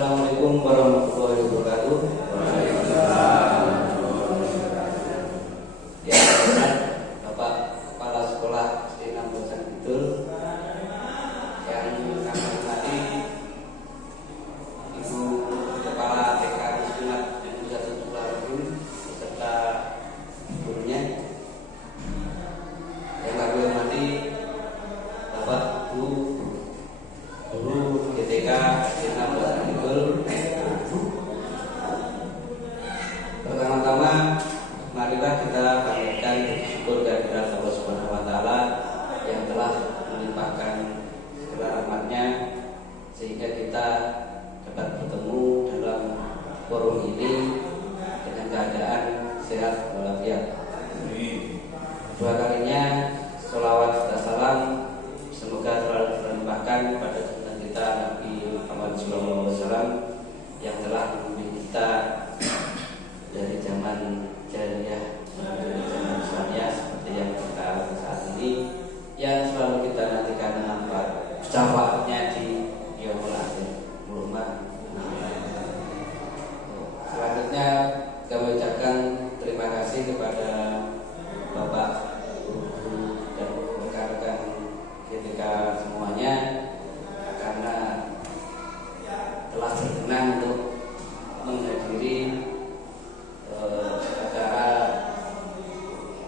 Assalamualaikum warahmatullahi wabarakatuh. Ya, Bapak Kepala Sekolah SD Nambosan Kidul yang kami hormati, Ibu Kepala TK Muslimat Negeri 1 Sukoharjo beserta gurunya, yang kami hormati Bapak Ibu Guru GTK SD Nambosan Kidul. Pertama-tama, marilah kita panjatkan bersyukur kehadirat Allah Subhanahu wa Ta'ala yang telah melimpahkan segala rahmat-Nya sehingga kita dapat bertemu dalam forum ini dengan keadaan sehat walafiat. Dua kalinya sholawat serta salam semoga selalu terlimpahkan pada junjungan kita Nabi Muhammad SAW yang telah membimbing kita dari zaman jahiliyah menuju zaman Islamiyah seperti yang kita alami saat ini, yang selalu kita nantikan nampak syafaatnya di yaumul akhir. Selanjutnya kami ucapkan terima kasih kepada Bapak, Guru, dan rekan-rekan GTK semuanya karena telah berkenan untuk menghadiri acara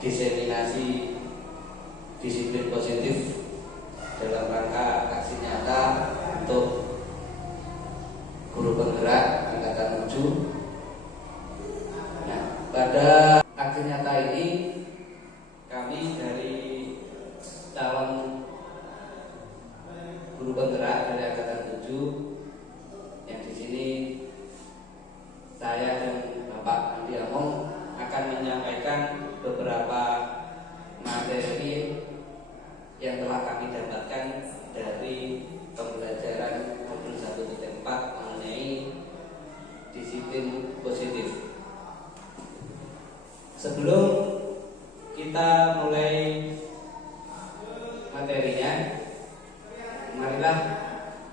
diseminasi disiplin positif dalam rangka aksi nyata untuk guru penggerak angkatan 7. Nah, pada aksi nyata ini kami dari calon guru penggerak dari angkatan 7 yang di sini saya dan Bapak Andi Among akan menyampaikan beberapa materi yang telah kami dapatkan dari pembelajaran modul 1.4 mengenai disiplin positif. Sebelum kita mulai materinya, marilah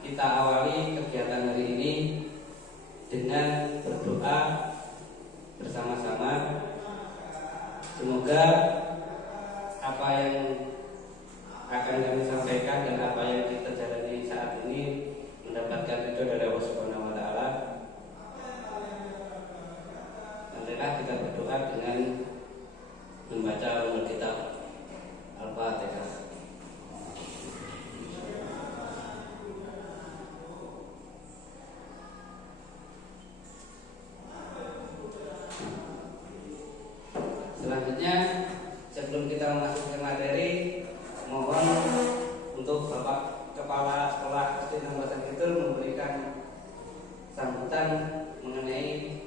kita awali kegiatan hari ini dengan berdoa bersama-sama. Semoga apa yang akan kami sampaikan dan apa yang kita jalani saat ini mendapatkan ridho dari Allah Subhanahu wa Ta'ala. Marilah kita berdoa dengan membaca ummul kitab Al-Fatihah. Selanjutnya, sebelum kita masuk ke materi, mohon untuk Bapak Kepala Sekolah SD Nambosan Kidul memberikan sambutan mengenai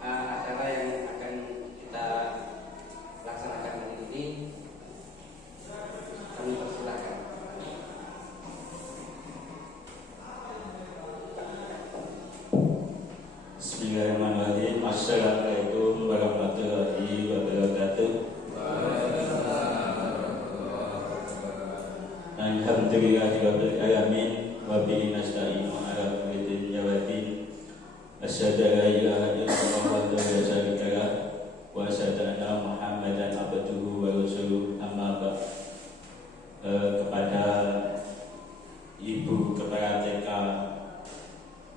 acara yang akan kita laksanakan hari ini. Kami persilakan. Bismillahirrahmanirrahim. Assalamualaikum warahmatullahi wabarakatuh. Alhamdulillahirabbil alamin wa bihi nasta'inu ala umuri dunya. Asyhadu an la ilaha illallah wahdahu la syarika lah wa asyhadu anna Muhammadan abduhu wa rasuluh. Amma ba'd. Kepada Ibu Kepala TK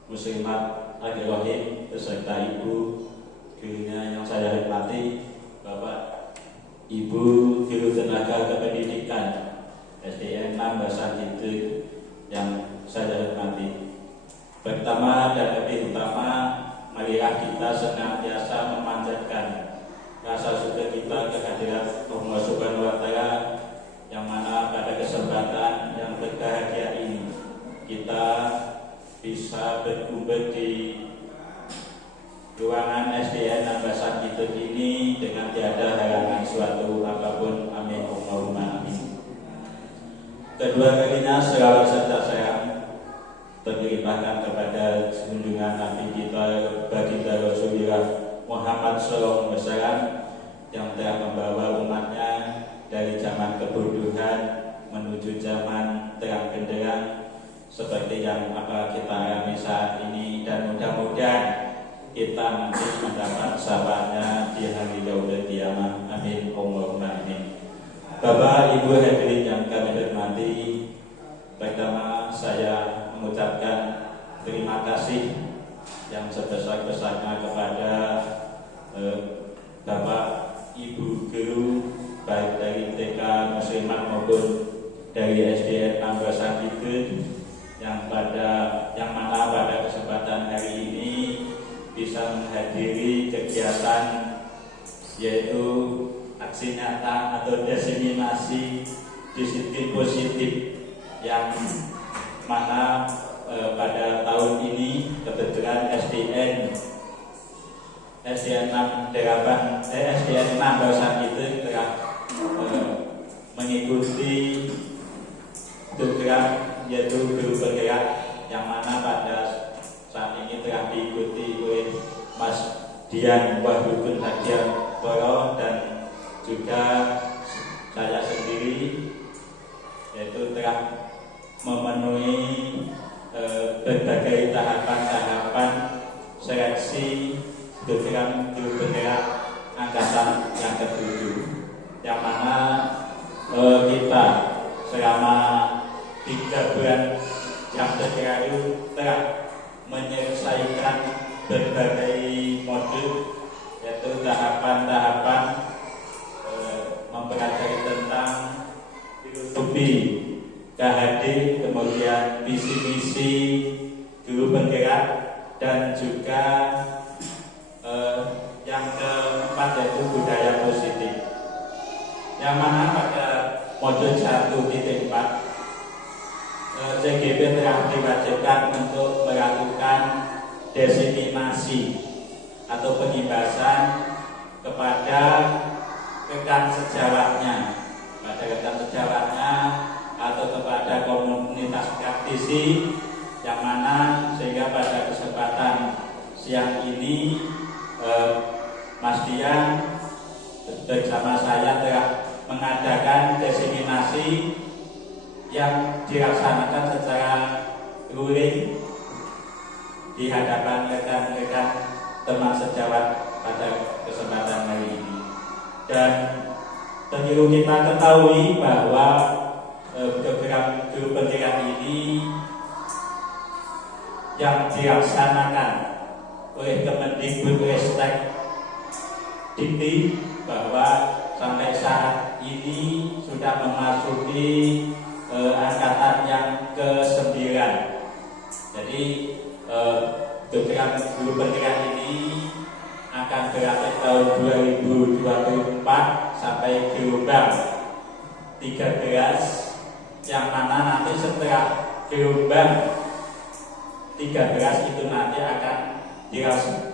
Muslimat Agil Rohim beserta Ibu gurunya yang saya hormati, Bapak Ibu Guru Tenaga Kependidikan SDN Nambosan Kidul yang saya hormati. Pertama dan lebih utama, marilah kita senantiasa memanjatkan rasa syukur kita kehadirat Allah Subhanahu wa Ta'ala, yang mana pada kesempatan yang berbahagia ini kita bisa berkumpul di ruangan SDN Nambosan Kidul ini dengan tiada halangan suatu apapun. Amin Allahumma amin. Kedua kalinya selawat serta salam terlimpahkan kepada junjungan Nabi kita baginda Rasulullah Muhammad SAW yang telah membawa umatnya dari zaman kebodohan menuju zaman terang benderang, seperti yang apa kita alami saat ini, dan mudah-mudahan kita nanti mendapat sahabatnya di hari yaumul qiyamah. Amin Allahumma amin. Bapak Ibu hadirin yang kami hormati, pertama saya mengucapkan terima kasih yang sebesar-besarnya kepada Bapak Ibu guru baik dari TK Muslimat maupun dari SDN Ambasan itu yang mana pada kesempatan hari ini bisa menghadiri kegiatan yaitu aksi nyata atau diseminasi disiplin positif yang mana pada tahun ini kebetulan SDN 6 Barusan itu telah mengikuti program yaitu guru bergerak yang mana pada saat ini telah diikuti oleh Mas Dian Wahyudin Hadiantoro dan juga saya sendiri, yaitu telah memenuhi berbagai tahapan-tahapan seleksi program guru bergerak angkatan yang ke-7, yang mana kita selama 3 bulan yang berlalu telah menyelesaikan berbagai modul, yaitu tahapan-tahapan mempelajari tentang filosofi KHD, kemudian visi-misi guru bergerak, dan juga yang keempat yaitu budaya positif, yang mana pada modul 1.4 CGP telah diwajibkan untuk melakukan diseminasi atau pengibasan kepada rekan sejawatnya, atau kepada komunitas praktisi, yang mana sehingga pada kesempatan siang ini Mas Dian bersama saya telah mengadakan diseminasi yang dilaksanakan secara luring di hadapan rekan-rekan teman sejawat pada kesempatan hari ini. Dan perlu kita ketahui bahwa program guru bergerak ini yang dilaksanakan oleh Kemendikbudristek Dikti bahwa sampai saat ini sudah memasuki angkatan yang ke-9. Jadi program guru bergerak ini akan berakhir tahun 2024 sampai gelombang 13, yang mana nanti setelah gelombang 13 itu nanti akan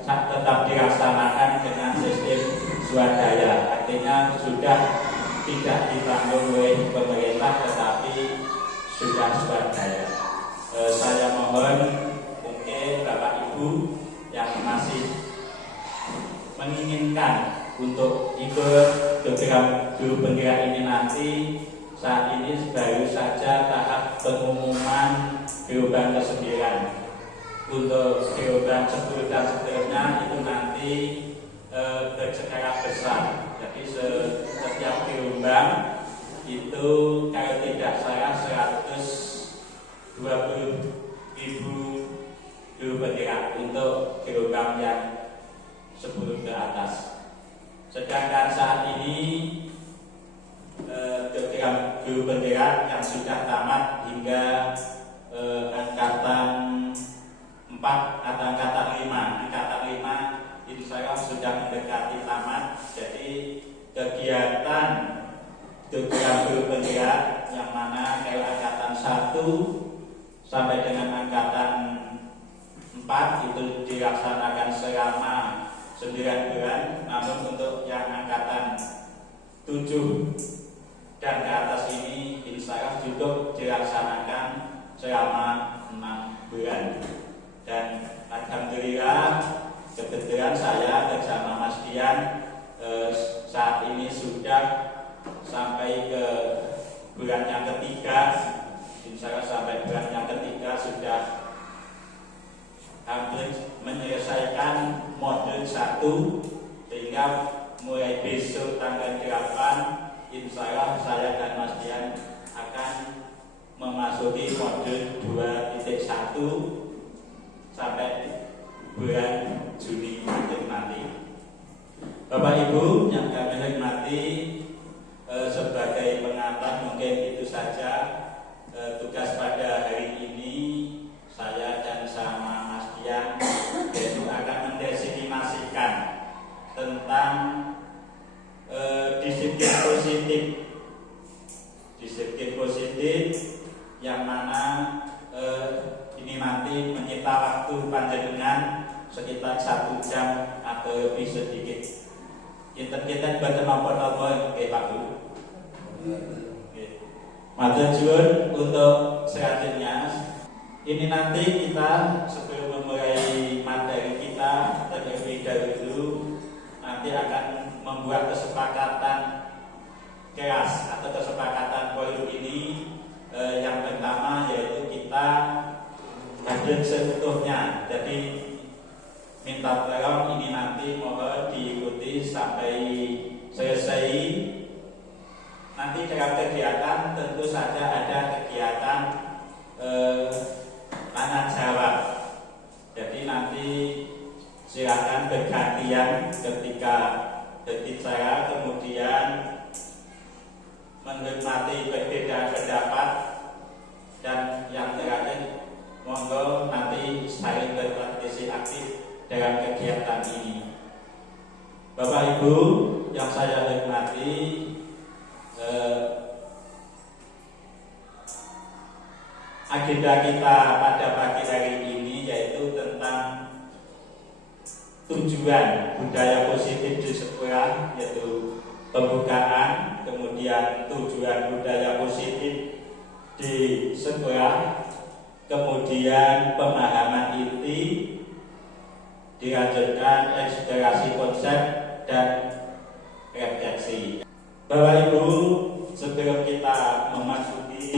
tetap dilaksanakan dengan sistem swadaya, artinya sudah tidak ditanggung oleh pemerintah tetapi sudah swadaya. Saya mohon mungkin Bapak Ibu yang masih menginginkan untuk ikut program guru bergerak ini nanti, saat ini baru saja tahap pengumuman gelombang ke-9. Untuk gelombang 10 dan seterusnya itu nanti secara besar. Jadi setiap gelombang itu kalau tidak salah 120.000 guru bergerak untuk gelombang yang 10 ke atas. Sedangkan saat ini program guru bergerak yang sudah tamat hingga angkatan 4 atau angkatan 5 insya Allah sudah mendekati tamat. Jadi kegiatan program guru bergerak yang mana kalau angkatan 1 sampai dengan angkatan 4 itu dilaksanakan selama 9 bulan, namun untuk yang angkatan 7 dan ke atas ini insya Allah cukup dilaksanakan selama 6 bulan. Dan alhamdulillah kebetulan saya bersama Mas Dian saat ini sudah sampai ke bulan yang ketiga. insya Allah sampai bulan yang ketiga sudah hampir menyelesaikan modul 1, sehingga mulai besok tanggal 8 insya Allah saya dan Mas Dian akan memasuki modul 2.1 sampai bulan Juni nanti. Bapak Ibu yang kami hormati, sebagai pengantar mungkin itu saja tugas pada hari ini. Saya dan sama Mas Dian yaitu akan mendefinisikan tentang disiplin positif. Disiplin positif yang mana ini nanti menyita waktu panjenengan sekitar 1 jam atau lebih sedikit. Kita baca nopo-nopo Pak Bu. Matur suwun untuk selanjutnya. Ini nanti kita sebelum memulai materi kita terlebih dahulu nanti akan membuat kesepakatan kelas atau kesepakatan poin ini. Yang pertama yaitu kita hadir seutuhnya. Jadi minta tolong ini nanti mohon diikuti sampai selesai. Nanti dalam kegiatan tentu saja ada kegiatan tanya jawab. Jadi nanti silakan bergantian ketika saya kemudian menghormati perbedaan pendapat, dan yang terakhir monggo nanti saling berpartisipasi aktif dalam kegiatan ini. Bapak Ibu yang saya hormati, agenda kita pada pagi hari ini yaitu tentang tujuan budaya positif di sekolah, yaitu pembukaan, kemudian tujuan budaya positif di sekolah, kemudian pemahaman inti, dilanjutkan eksplorasi konsep dan refleksi. Bapak Ibu, sebelum kita memasuki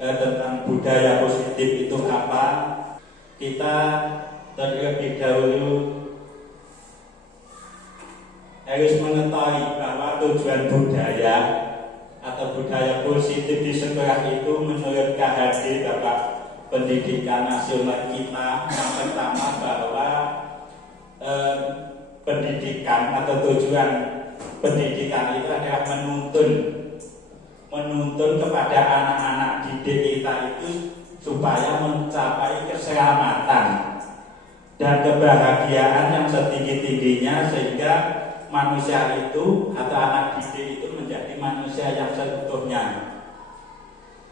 tentang budaya positif itu apa, kita terlebih dahulu harus mengetahui bahwa tujuan budaya atau budaya positif di sekolah itu menurut KHD Bapak Pendidikan Nasional kita, yang pertama bahwa pendidikan atau tujuan pendidikan itu adalah menuntun kepada anak-anak didik kita itu supaya mencapai keselamatan dan kebahagiaan yang setinggi-tingginya, sehingga manusia itu atau anak didik itu menjadi manusia yang seutuhnya.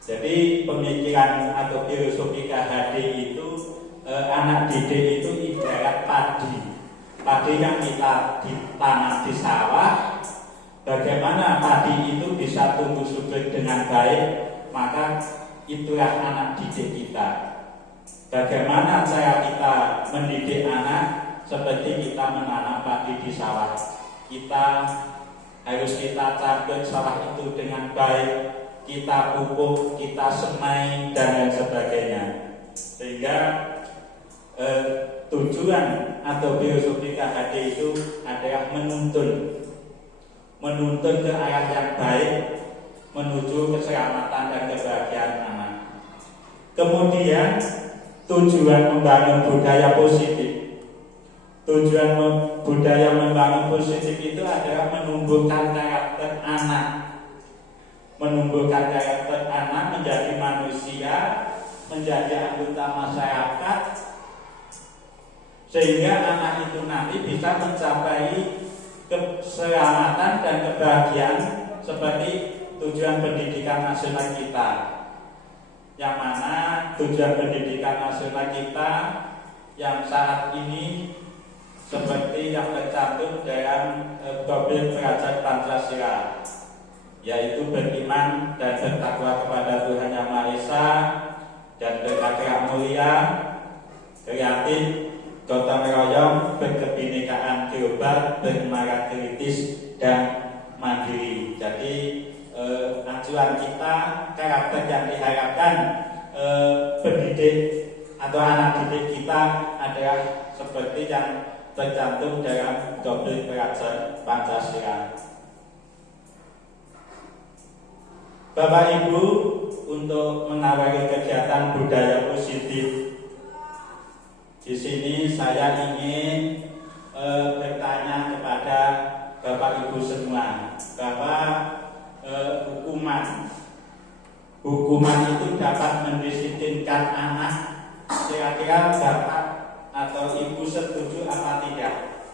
Jadi pemikiran atau filosofi KHD itu anak didik itu ibarat padi yang kita ditanam di sawah. Bagaimana padi itu bisa tumbuh subur dengan baik, maka itulah anak didik kita. Bagaimana cara kita mendidik anak? Seperti kita menanam padi di sawah. Kita harus cabut sawah itu dengan baik, kita pupuk, kita semai dan lain sebagainya. Sehingga tujuan atau filosofi KHD itu adalah menuntun ke arah yang baik, menuju keselamatan dan kebahagiaan anak. Kemudian tujuan membangun budaya positif. Tujuan budaya membangun positif itu adalah menumbuhkan karakter anak. Menumbuhkan karakter anak menjadi manusia, menjadi anggota masyarakat, sehingga anak itu nanti bisa mencapai keselamatan dan kebahagiaan seperti tujuan pendidikan nasional kita, yang mana tujuan pendidikan nasional kita yang saat ini seperti yang tercantum dalam Doktrin Pelajar Pancasila, yaitu beriman dan bertakwa kepada Tuhan Yang Maha Esa dan berakhlak mulia, kreatif, gotong royong, berkebinekaan global, bermartabat kritis dan mandiri. Jadi acuan kemajuan kita, karakter yang diharapkan pendidik atau anak didik kita adalah seperti yang tercantum dalam doktrin Pancasila. Bapak Ibu, untuk mengawali kegiatan budaya positif di sini saya ingin bertanya kepada Bapak Ibu semua bahwa hukuman itu dapat mendisiplinkan anak. Kira-kira Bapak atau Ibu setuju apa tidak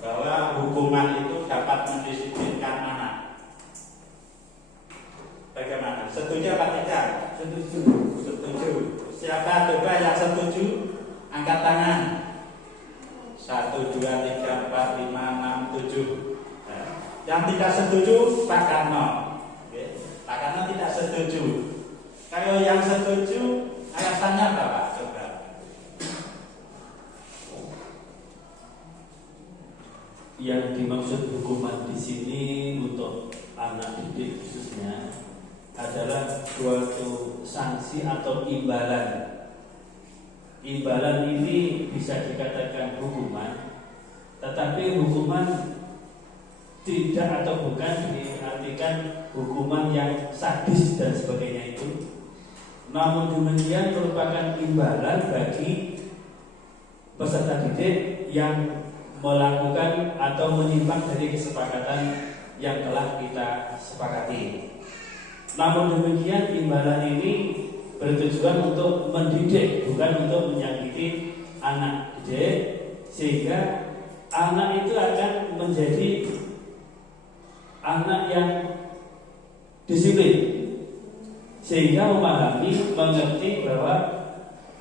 bahwa hukuman itu dapat mendisiplinkan anak? Bagaimana? Setuju apa tidak? Setuju. Setuju. Siapa coba yang setuju? Angkat tangan. 1, 2, 3, 4, 5, 6, 7. Yang tidak setuju Pak Karno. Pak Karno tidak setuju. Kalau yang setuju, alasannya apa Pak? Coba. Yang dimaksud hukuman di sini untuk anak didik khususnya adalah suatu sanksi atau imbalan. Imbalan ini bisa dikatakan hukuman, tetapi hukuman tidak atau bukan diartikan hukuman yang sadis dan sebagainya itu. Namun demikian merupakan imbalan bagi peserta didik yang melakukan atau menyimpang dari kesepakatan yang telah kita sepakati. Namun demikian imbalan ini bertujuan untuk mendidik, bukan untuk menyakiti anak didik, sehingga anak itu akan menjadi anak yang disiplin, sehingga memahami, mengerti bahwa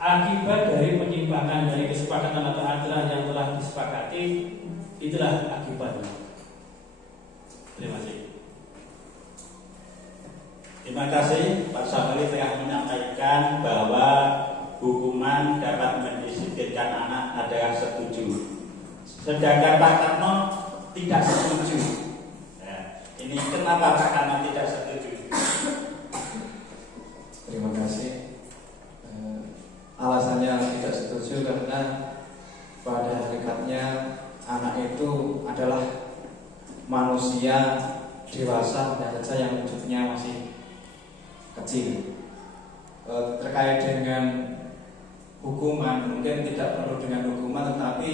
akibat dari penyimpangan dari kesepakatan atau aturan yang telah disepakati itulah akibatnya. Terima kasih. Terima kasih Pak Sabali telah menyampaikan bahwa hukuman dapat mendisiplinkan anak adalah setuju. Sedangkan Pak Karno tidak setuju. Ini kenapa Pak Karno tidak setuju? Terima kasih. Alasannya tidak setuju karena pada hakikatnya anak itu adalah manusia dewasa saja yang wujudnya masih kecil. Terkait dengan hukuman, mungkin tidak perlu dengan hukuman, tetapi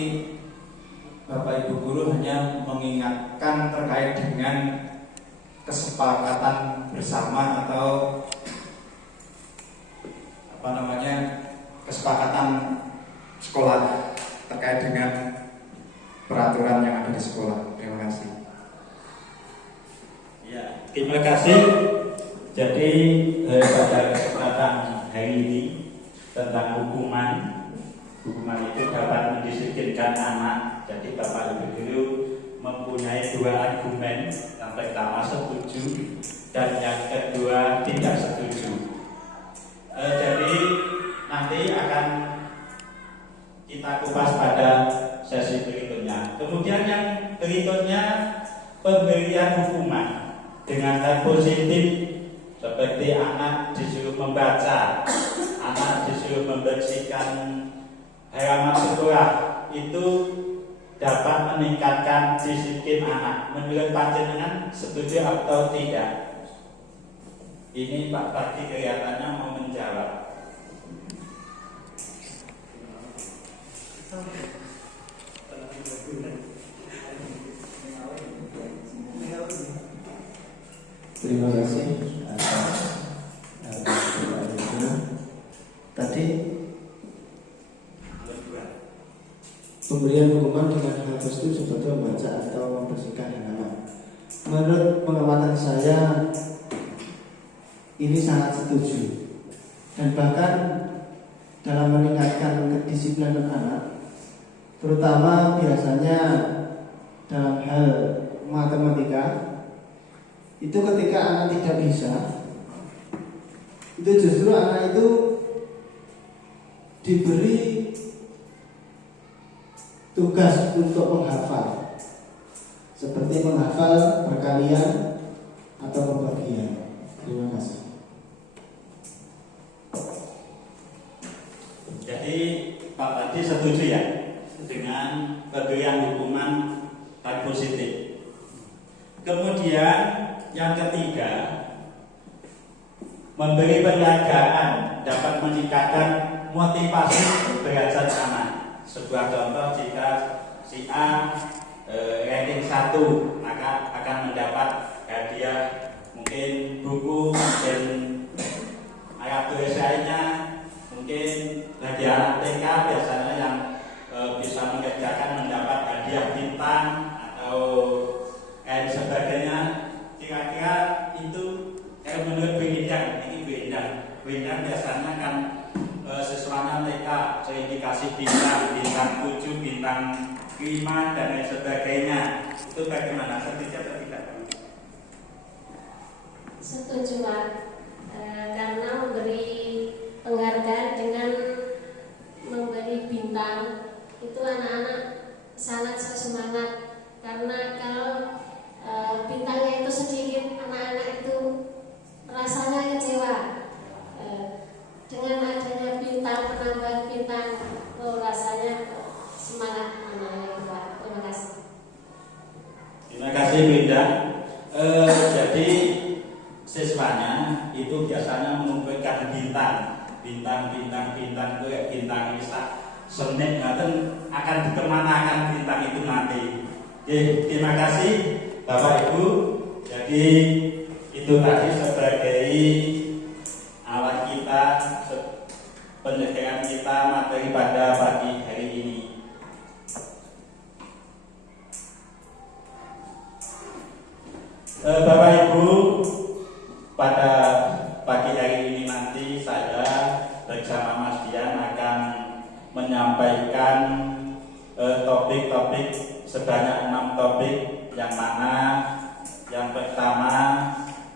Bapak Ibu guru hanya mengingatkan terkait dengan kesepakatan bersama atau kesepakatan sekolah terkait dengan peraturan yang ada di sekolah. Terima kasih. Ya, terima kasih. Jadi pada kesempatan hari ini tentang hukuman itu dapat mendisiplinkan anak. Jadi Bapak Ibu guru mempunyai 2 argumen. Yang pertama setuju dan yang kedua tidak setuju. Jadi nanti akan kita kupas pada sesi berikutnya. Kemudian yang berikutnya pemberian hukuman dengan hal positif. Seperti anak disuruh membaca, anak disuruh membersihkan halaman sekolah, itu dapat meningkatkan disiplin anak. Menurut panjenengan setuju atau tidak? Ini Pak Bakti kelihatannya mau menjawab. Terima kasih atas tadi pemberian hukuman dengan hal positif seperti membaca atau membersihkan halaman. Menurut pengamatan saya ini sangat setuju, dan bahkan dalam meningkatkan kedisiplinan anak, terutama biasanya dalam hal matematika. Itu ketika anak tidak bisa, itu justru anak itu diberi tugas untuk menghafal, seperti menghafal perkalian, atau kebahagiaan. Terima kasih. Jadi Pak tadi setuju ya dengan pemberian hukuman dan positif. Kemudian yang ketiga, memberi penghargaan dapat meningkatkan motivasi belajar anak. Sebuah contoh, jika si A ranking 1, maka akan mendapat hadiah mungkin buku, mungkin alat tulis lainnya, mungkin hadiah anak TK biasanya yang bisa mengerjakan mendapat hadiah bintang atau sebagainya. Kira-kira itu menurut Bu Endang biasanya kan siswanya TK sering dikasih bintang 7, bintang 5 dan lain sebagainya. Itu bagaimana, setuju atau tidak? Setuju, Pak. Karena memberi penghargaan dengan memberi bintang itu anak-anak sangat semangat. Karena kalau bintangnya itu sedikit, anak-anak itu rasanya kecewa. Dengan adanya bintang, penambahan bintang, rasanya semangat anak-anak itu, Pak. Terima kasih. Terima kasih Bu Endang. Jadi siswanya itu biasanya mengumpulkan bintang itu kayak bintang bisa semenit akan dikemanakan bintang itu nanti. Oke, terima kasih Bapak Ibu. Jadi itu tadi sebagai awal kita, penyegaran kita materi pada pagi hari ini. Bapak Ibu, pada pagi hari ini nanti saya bersama Mas Dian akan menyampaikan topik-topik sebanyak 6 topik, yang mana yang pertama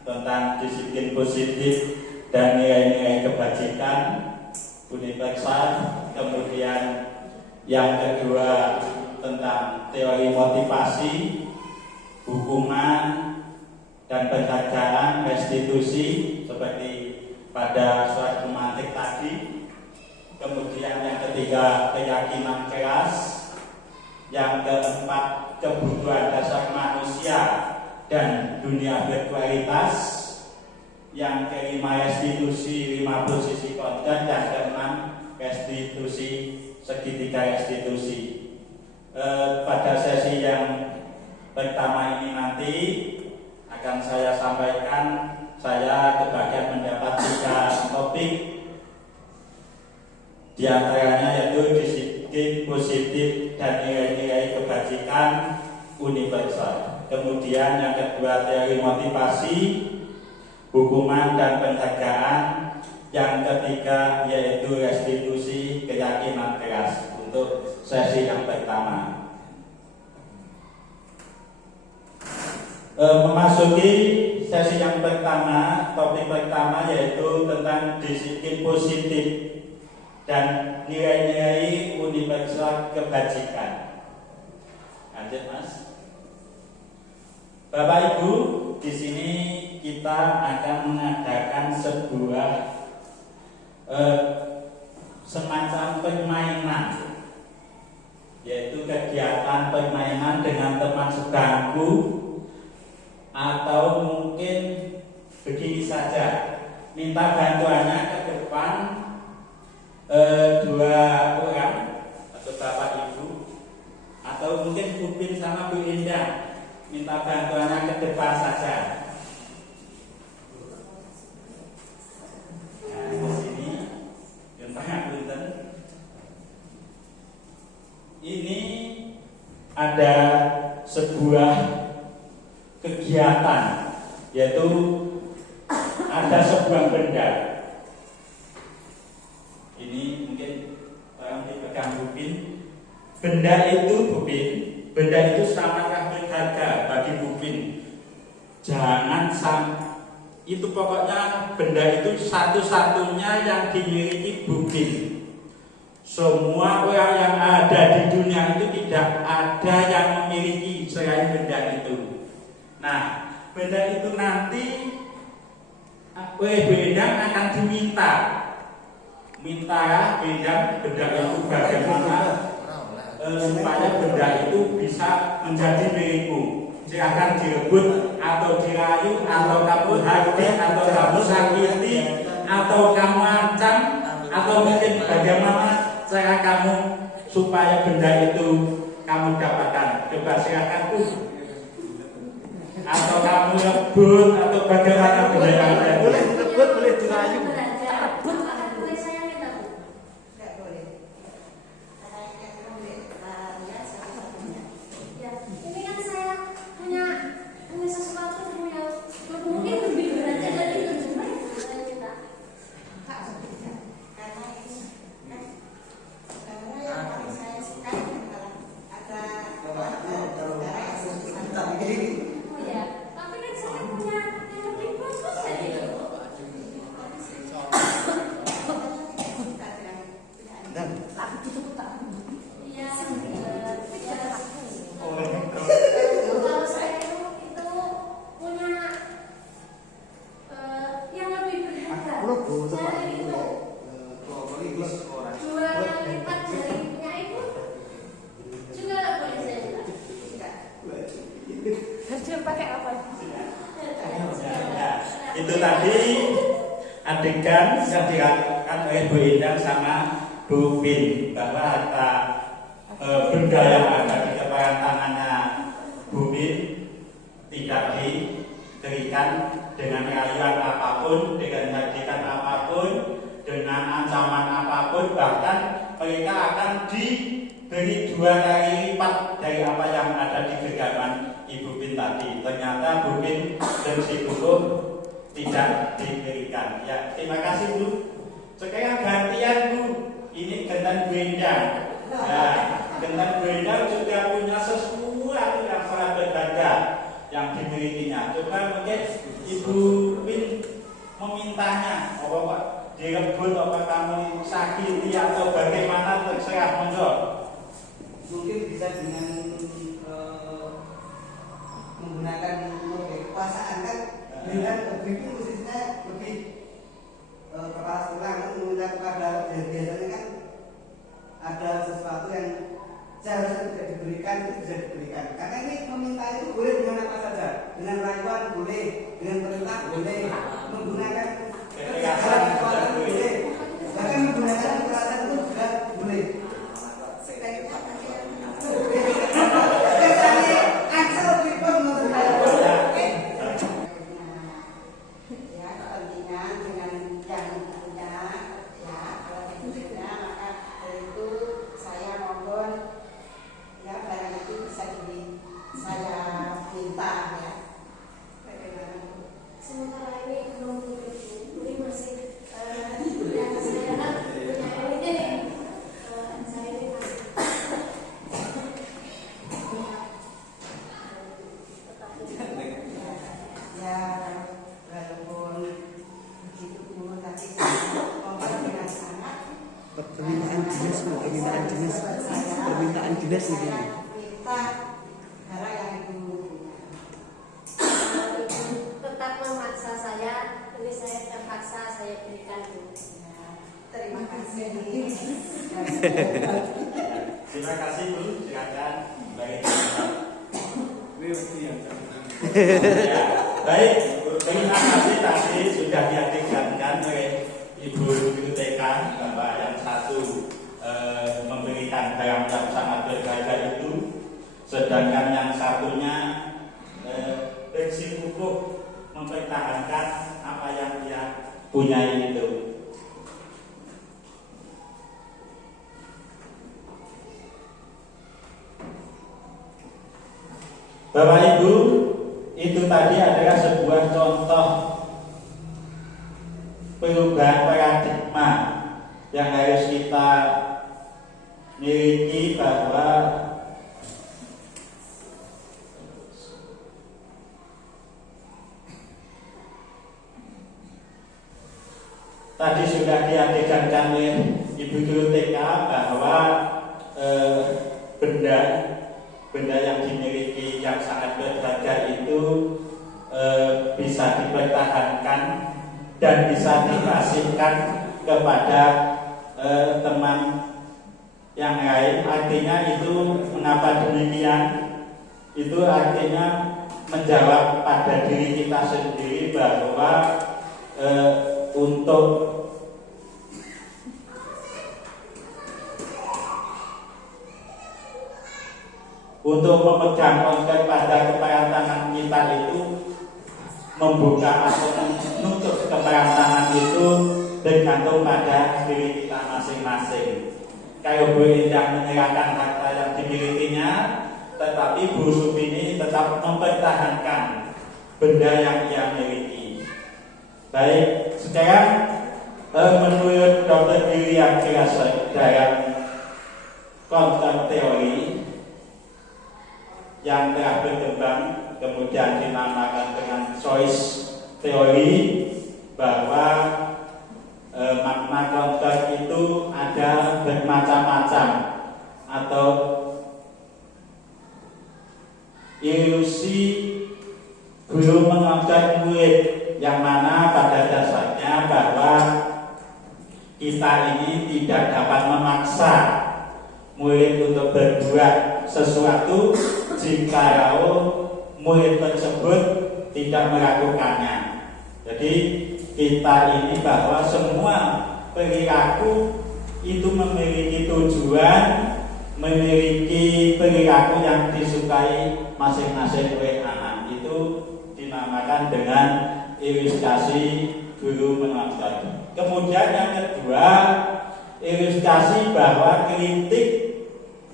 tentang disiplin positif dan nilai-nilai kebajikan universal, kemudian yang kedua tentang teori motivasi, hukuman dan penghargaan restitusi seperti pada surat pemantik tadi. Kemudian yang ketiga keyakinan keras, yang keempat kebutuhan dasar manusia dan dunia berkualitas, yang kelima restitusi 5 posisi konten, yang keenam restitusi segitiga restitusi. Pada sesi yang pertama ini nanti akan saya sampaikan, saya kebagian mendapat 3 topik, di antaranya yaitu disiplin positif dan nilai-nilai kebajikan universal. Kemudian yang kedua teori motivasi, hukuman dan penghargaan. Yang ketiga yaitu restitusi keyakinan keras untuk sesi yang pertama. Memasuki sesi yang pertama, topik pertama yaitu tentang disiplin positif dan nilai-nilai universal kebajikan. Lanjut Mas. Bapak Ibu, di sini kita akan mengadakan sebuah semacam permainan, yaitu kegiatan permainan dengan teman sebangku, atau mungkin begini saja, minta bantuannya ke depan 2 orang atau Bapak Ibu, atau mungkin Bu Pin sama Bu Endang, minta bantuannya ke depan saja. Nah, di sini ini ada sebuah kegiatan, yaitu ada sebuah benda. Ini mungkin dipegang Bu Pin. Benda itu Bu Pin, benda itu sangatlah berharga bagi Bu Pin. Jangan itu pokoknya benda itu satu-satunya yang dimiliki Bu Pin. Semua orang yang ada di dunia itu tidak ada yang memiliki selain benda itu. Nah, benda itu nanti Bu Endang akan diminta benda itu bagaimana supaya benda itu bisa menjadi milikmu. Silakan direbut atau dirayu atau kamu hati atau kamu sakiti atau kamu ancam atau mungkin bagaimana cara kamu supaya benda itu kamu dapatkan. Coba silakan atau kamu rebut atau bagaimana benda yang ada. Boleh rebut, boleh dirayu. Boleh saya minta Bu? Enggak boleh. Ya, ini kan saya punya sesuatu punya mungkin lebih berat dari itu cuma saya minta. Karena ini yang paling saya suka adalah ada saudara yang susah. Oh ya, tapi kan saya punya yang lebih bagus dari itu. Iya, kalau saya itu punya yang lebih berharga. Jari itu dua yang lipat jarinya itu juga nggak boleh saya lihat. Harus pakai apa? Itu tadi adegan yang dilakukan oleh Bu Endang sama Bu Bin, bahwa harta benda yang ada di kepala tangannya Bu Bin tidak diberikan dengan rayuan apapun, dengan hadikan apapun, dengan ancaman apapun, bahkan mereka akan diberi 2 kali lipat dari apa yang ada di genggaman Ibu Bin tadi. Ternyata Bu Bin dan si Buku tidak diberikan. Ya, terima kasih Bu. Sekarang gantian Bu. Ini Gentan Bu Endang. Nah, Gentan Bu Endang juga punya sesuatu yang sangat berharga yang dimilikinya. Coba mungkin Ibu Bin memintanya, apa direbut, apa kamu sakiti atau bagaimana, terserah, monggo. Mungkin bisa dengan menggunakan kekuasaan kan, dengan lebih khususnya lebih kepala sekolah meminta kepada biasanya kan ada sesuatu yang seharusnya tidak diberikan itu bisa diberikan. Karena ini meminta itu boleh dengan apa saja, dengan rayuan boleh, dengan perintah boleh, menggunakan kekuasaan boleh, bahkan menggunakan kekerasan itu juga boleh. Sementara ini belum ini masih yang saya punya ini saya ini Ya, walaupun begitu pun tapi mohon dengan sangat Permintaan dinas ini. permintaan dinas ini. Minta barang yang ibu punya. tetap memaksa saya, jadi saya terpaksa saya berikan Bu. Terima kasih. Terima kasih Bu. Silakan. Baik. Ya, baik. Terima kasih tadi sudah diadegankan oleh Ibu Guru TK bahwa yang satu memberikan barang yang sangat berharga itu, sedangkan yang satunya bersikukuh mempertahankan apa yang dia punya itu. Bapak Ibu, itu tadi adalah sebuah contoh perubahan paradigma yang harus kita miliki, bahwa tadi sudah diadegankan oleh Ibu Guru TK bahwa benda yang dimiliki yang sangat berharga itu bisa dipertahankan dan bisa dikasihkan kepada teman yang lain. Artinya itu mengapa demikian? Itu artinya menjawab pada diri kita sendiri bahwa untuk memegang konteks pada kepayan tangan kita itu, membuka atau menutup kepayan tangan itu bergantung pada diri kita masing-masing. Kalau Bu Indah menyerahkan harta yang dimilikinya, tetapi Bu Supini tetap mempertahankan benda yang ia miliki. Baik, sekarang menurut Dr. William Grasser dalam konsep teori yang telah berkembang kemudian dinamakan dengan choice teori, bahwa makna konsep itu ada bermacam-macam atau ilusi guru mengajar murid, yang mana pada dasarnya bahwa kita ini tidak dapat memaksa murid untuk berbuat sesuatu jika murid tersebut tidak melakukannya. Jadi kita ini bahwa semua perilaku itu memiliki tujuan, memiliki perilaku yang disukai masing-masing oleh anak. Itu dinamakan dengan ilustrasi guru mengajar. Kemudian yang kedua, ilustrasi bahwa kritik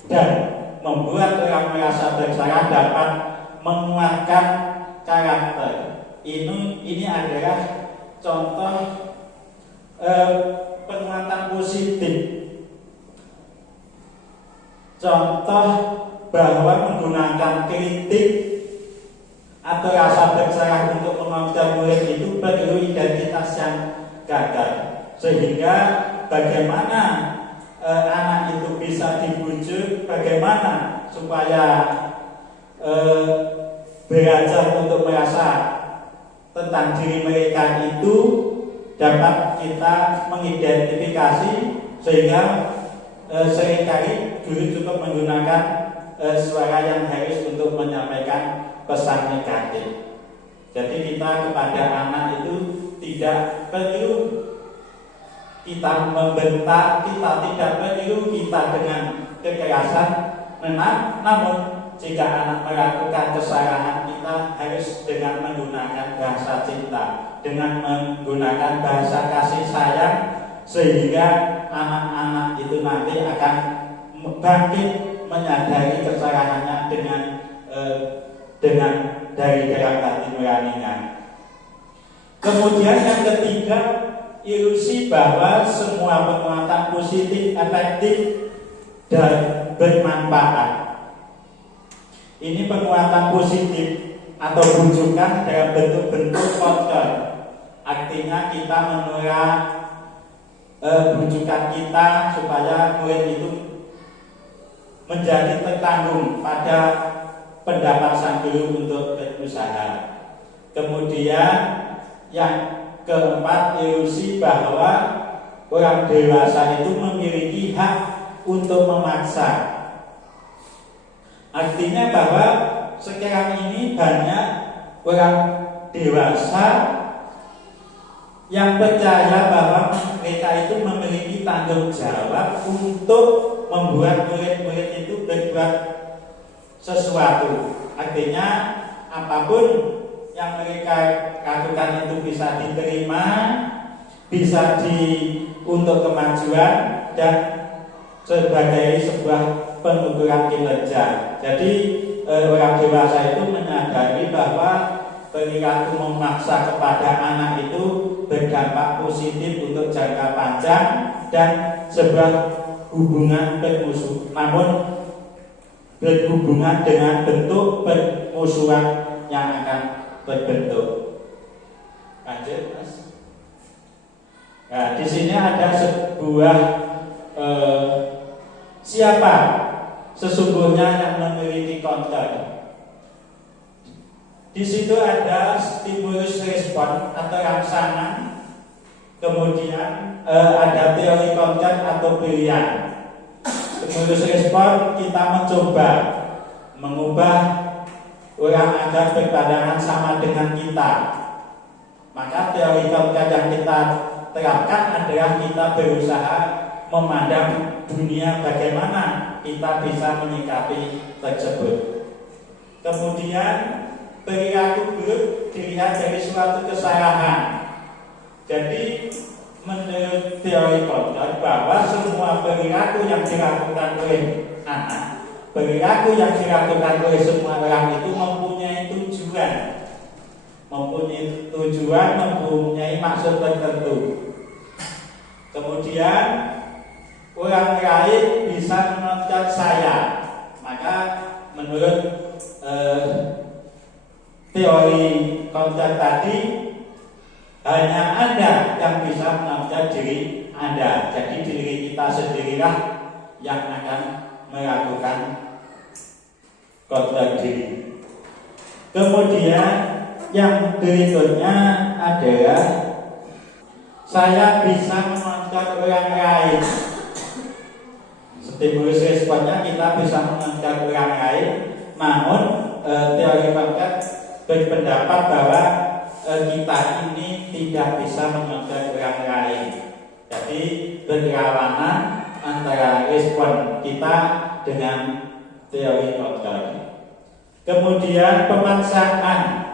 dan membuat orang merasa bersalah dapat menguatkan karakter. Ini adalah contoh penguatan positif. Contoh bahwa menggunakan kritik atau rasa bersalah untuk mengajar murid itu perlu identitas yang gagal, sehingga bagaimana anak itu bisa dibujuk, bagaimana supaya belajar untuk merasa tentang diri mereka itu dapat kita mengidentifikasi, sehingga seringkali guru cukup menggunakan suara yang halus untuk menyampaikan pesan negatif. Jadi kita kepada anak itu tidak perlu kita membentak, kita tidak perlu kita dengan kekerasan. Namun jika anak melakukan kesalahan, kita harus dengan menggunakan bahasa cinta, dengan menggunakan bahasa kasih sayang, sehingga anak-anak itu nanti akan bangkit menyadari kesalahannya dengan dari dalam hati nuraninya. Kemudian yang ketiga, ilusi bahwa semua penguatan positif, efektif, dan bermanfaat. Ini penguatan positif atau bujukan dalam bentuk-bentuk kontrol. Artinya kita menolak bujukan kita supaya murid itu menjadi tertanggung pada pendapat sang guru untuk berusaha. Kemudian yang keempat, ilusi bahwa orang dewasa itu memiliki hak untuk memaksa. Artinya bahwa sekarang ini banyak orang dewasa yang percaya bahwa mereka itu memiliki tanggung jawab untuk membuat murid-murid itu berbuat sesuatu. Artinya apapun yang mereka lakukan itu bisa diterima, bisa untuk kemajuan dan sebagai sebuah pengukuran kinerja. Jadi orang dewasa itu menyadari bahwa perilaku memaksa kepada anak itu berdampak positif untuk jangka panjang dan sebuah hubungan bermusuh, namun berhubungan dengan bentuk permusuhan yang akan berbentuk. Lanjut, Mas. Nah, di sini ada sebuah siapa sesungguhnya yang memiliki kontrol. Di Di situ ada stimulus respon atau rangsangan, kemudian ada teori konten atau pilihan. Stimulus respon kita mencoba mengubah orang agar berpandangan sama dengan kita. Maka teori konten yang kita terapkan adalah kita berusaha memandang dunia bagaimana kita bisa menyikapi tersebut. Kemudian perilaku buruk dilihat dari suatu kesalahan. Jadi menurut teori konten bahwa semua perilaku yang dilakukan oleh anak, perilaku yang dilakukan oleh semua orang itu mempunyai tujuan, mempunyai maksud tertentu. Kemudian orang lain bisa menonton saya. Maka menurut teori konten tadi, hanya Anda yang bisa menonton diri Anda. Jadi diri kita sendirilah yang akan melakukan konten diri. Kemudian yang berikutnya adalah saya bisa menonton orang lain. Stimulus responnya kita bisa menonton orang lain. Namun teori konten berpendapat bahwa kita ini tidak bisa menonton orang lain. Jadi berlawanan antara respon kita dengan teori konten. Kemudian pemaksaan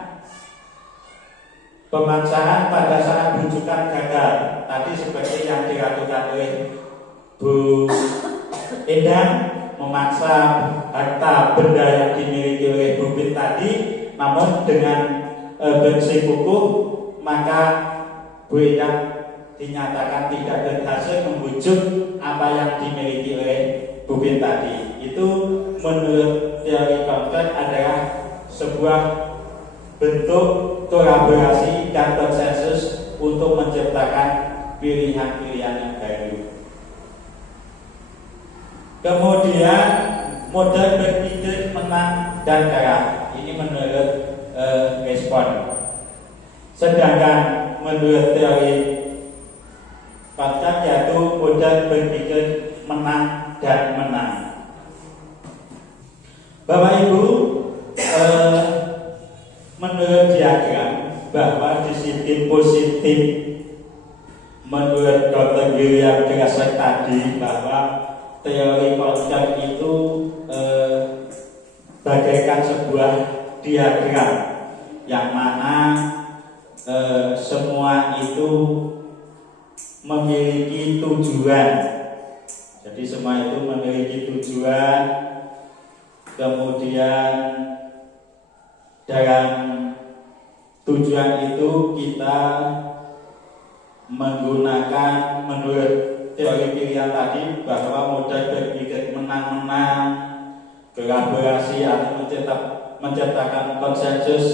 pada saat rujukan gagal. Tadi seperti yang dilakukan oleh Bu Endang, memaksa harta benda yang dimiliki oleh Bu Bin tadi, namun dengan bersikukuh, maka Bu Endang dinyatakan tidak berhasil membujuk apa yang dimiliki oleh Bu Bin tadi. Itu menurut teori konten adalah sebuah bentuk kolaborasi dan konsensus untuk menciptakan pilihan-pilihan yang baru. Kemudian model berpikir menang dan kalah. Ini menurut respon. Sedangkan menurut teori konten yaitu model berpikir menang dan menang. Bapak Ibu, menurut diagram bahwa disiplin positif menurut Dr. William Grasek tadi, bahwa teori konten itu bagaikan sebuah diagram yang mana semua itu memiliki tujuan. Jadi semua itu memiliki tujuan. Kemudian dalam tujuan itu kita menggunakan menurut teori pilihan tadi bahwa model berpikir menang-menang, kolaborasi atau menciptakan konsensus,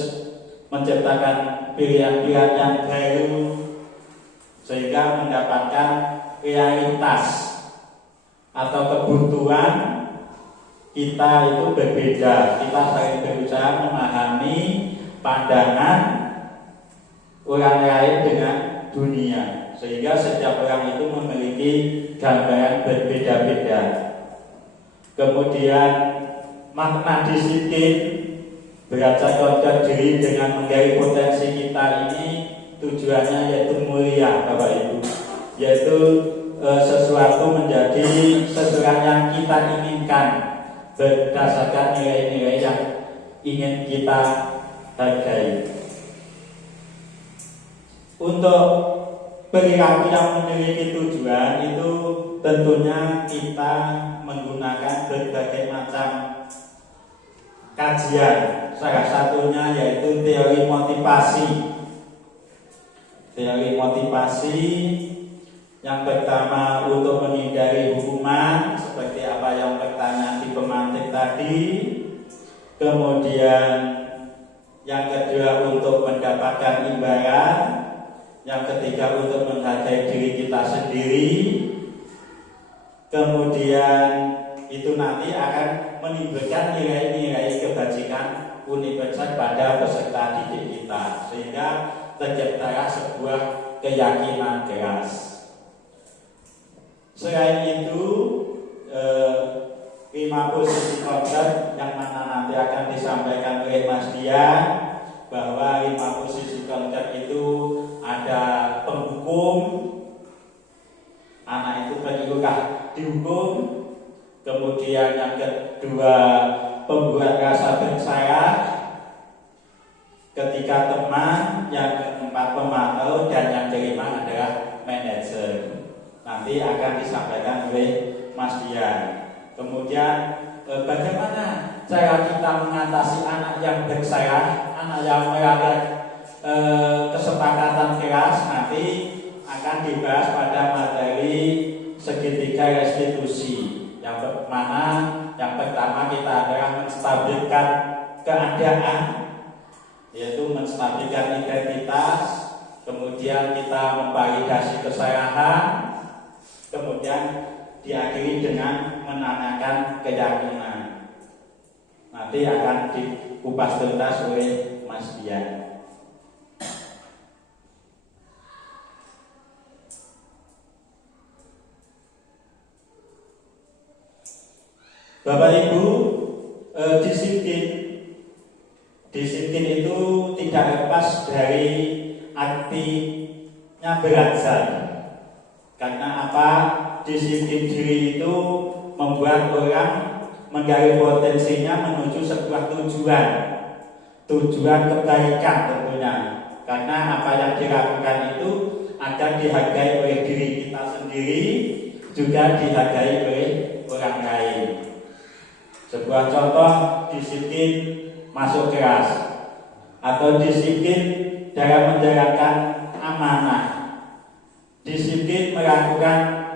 menciptakan pilihan-pilihan yang baru sehingga mendapatkan realitas atau kebutuhan kita itu berbeda. Kita saling berusaha memahami pandangan orang lain dengan dunia, sehingga setiap orang itu memiliki gambaran berbeda-beda. Kemudian makna disiplin belajar konten diri dengan menggali potensi kita ini tujuannya yaitu mulia, Bapak Ibu, yaitu sesuatu menjadi sesuatu yang kita inginkan berdasarkan nilai-nilai yang ingin kita hargai. Untuk perilaku yang memiliki tujuan itu tentunya kita menggunakan berbagai macam kajian. Salah satunya yaitu teori motivasi. Teori motivasi yang pertama untuk menghindari hukuman, seperti apa yang pertanyaan di pemantik tadi. Kemudian yang kedua untuk mendapatkan imbalan. Yang ketiga untuk menghargai diri kita sendiri. Kemudian itu nanti akan menimbulkan nilai-nilai kebajikan universitas pada peserta didik kita, sehingga terciptalah sebuah keyakinan keras. Selain itu, 5 posisi konsep yang mana nanti akan disampaikan oleh Mas Dian, bahwa 5 posisi konsep itu ada penghukum, anak itu perlukah dihukum, kemudian yang kedua pembuat rasa bersalah, ketiga teman, yang keempat pemantau, dan yang kelima adalah manajer. Nanti akan disampaikan oleh Mas Dian. Kemudian bagaimana cara kita mengatasi anak yang bersalah, anak yang melanggar kesepakatan kelas, nanti akan dibahas pada materi segitiga restitusi. Yang mana yang pertama kita adalah menstabilkan keadaan, yaitu menstabilkan identitas, kemudian kita memvalidasi kesalahan, kemudian diakhiri dengan menanyakan keyakinan. Nanti akan dikupas tuntas oleh Mas Dian. Bapak Ibu, disiplin itu tidak lepas dari artinya belajar. Karena apa? Disiplin diri itu membuat orang menggali potensinya menuju sebuah tujuan kebaikan tentunya. Karena apa yang dilakukan itu akan dihargai oleh diri kita sendiri, juga dihargai oleh orang lain. Sebuah contoh disiplin masuk kelas atau disiplin dalam menjalankan amanah, disiplin melakukan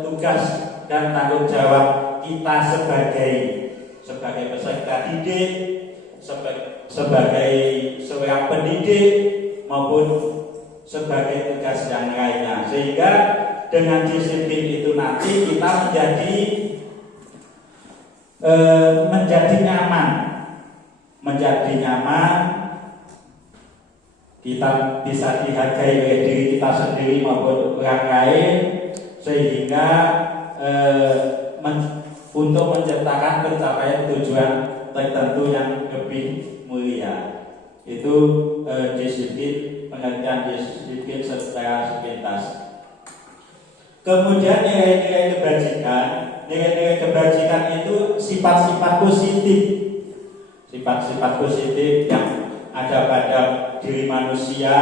tugas dan tanggung jawab kita sebagai peserta didik, sebagai seorang pendidik, maupun sebagai tugas yang lainnya. Sehingga dengan disiplin itu nanti kita menjadi nyaman, kita bisa dihargai oleh diri kita sendiri maupun orang lain, sehingga untuk menciptakan pencapaian tujuan tertentu yang lebih mulia. Itu disiplin, pengertian disiplin secara sepintas. Kemudian nilai-nilai kebajikan. Nilai-nilai kebajikan itu sifat-sifat positif yang ada pada diri manusia,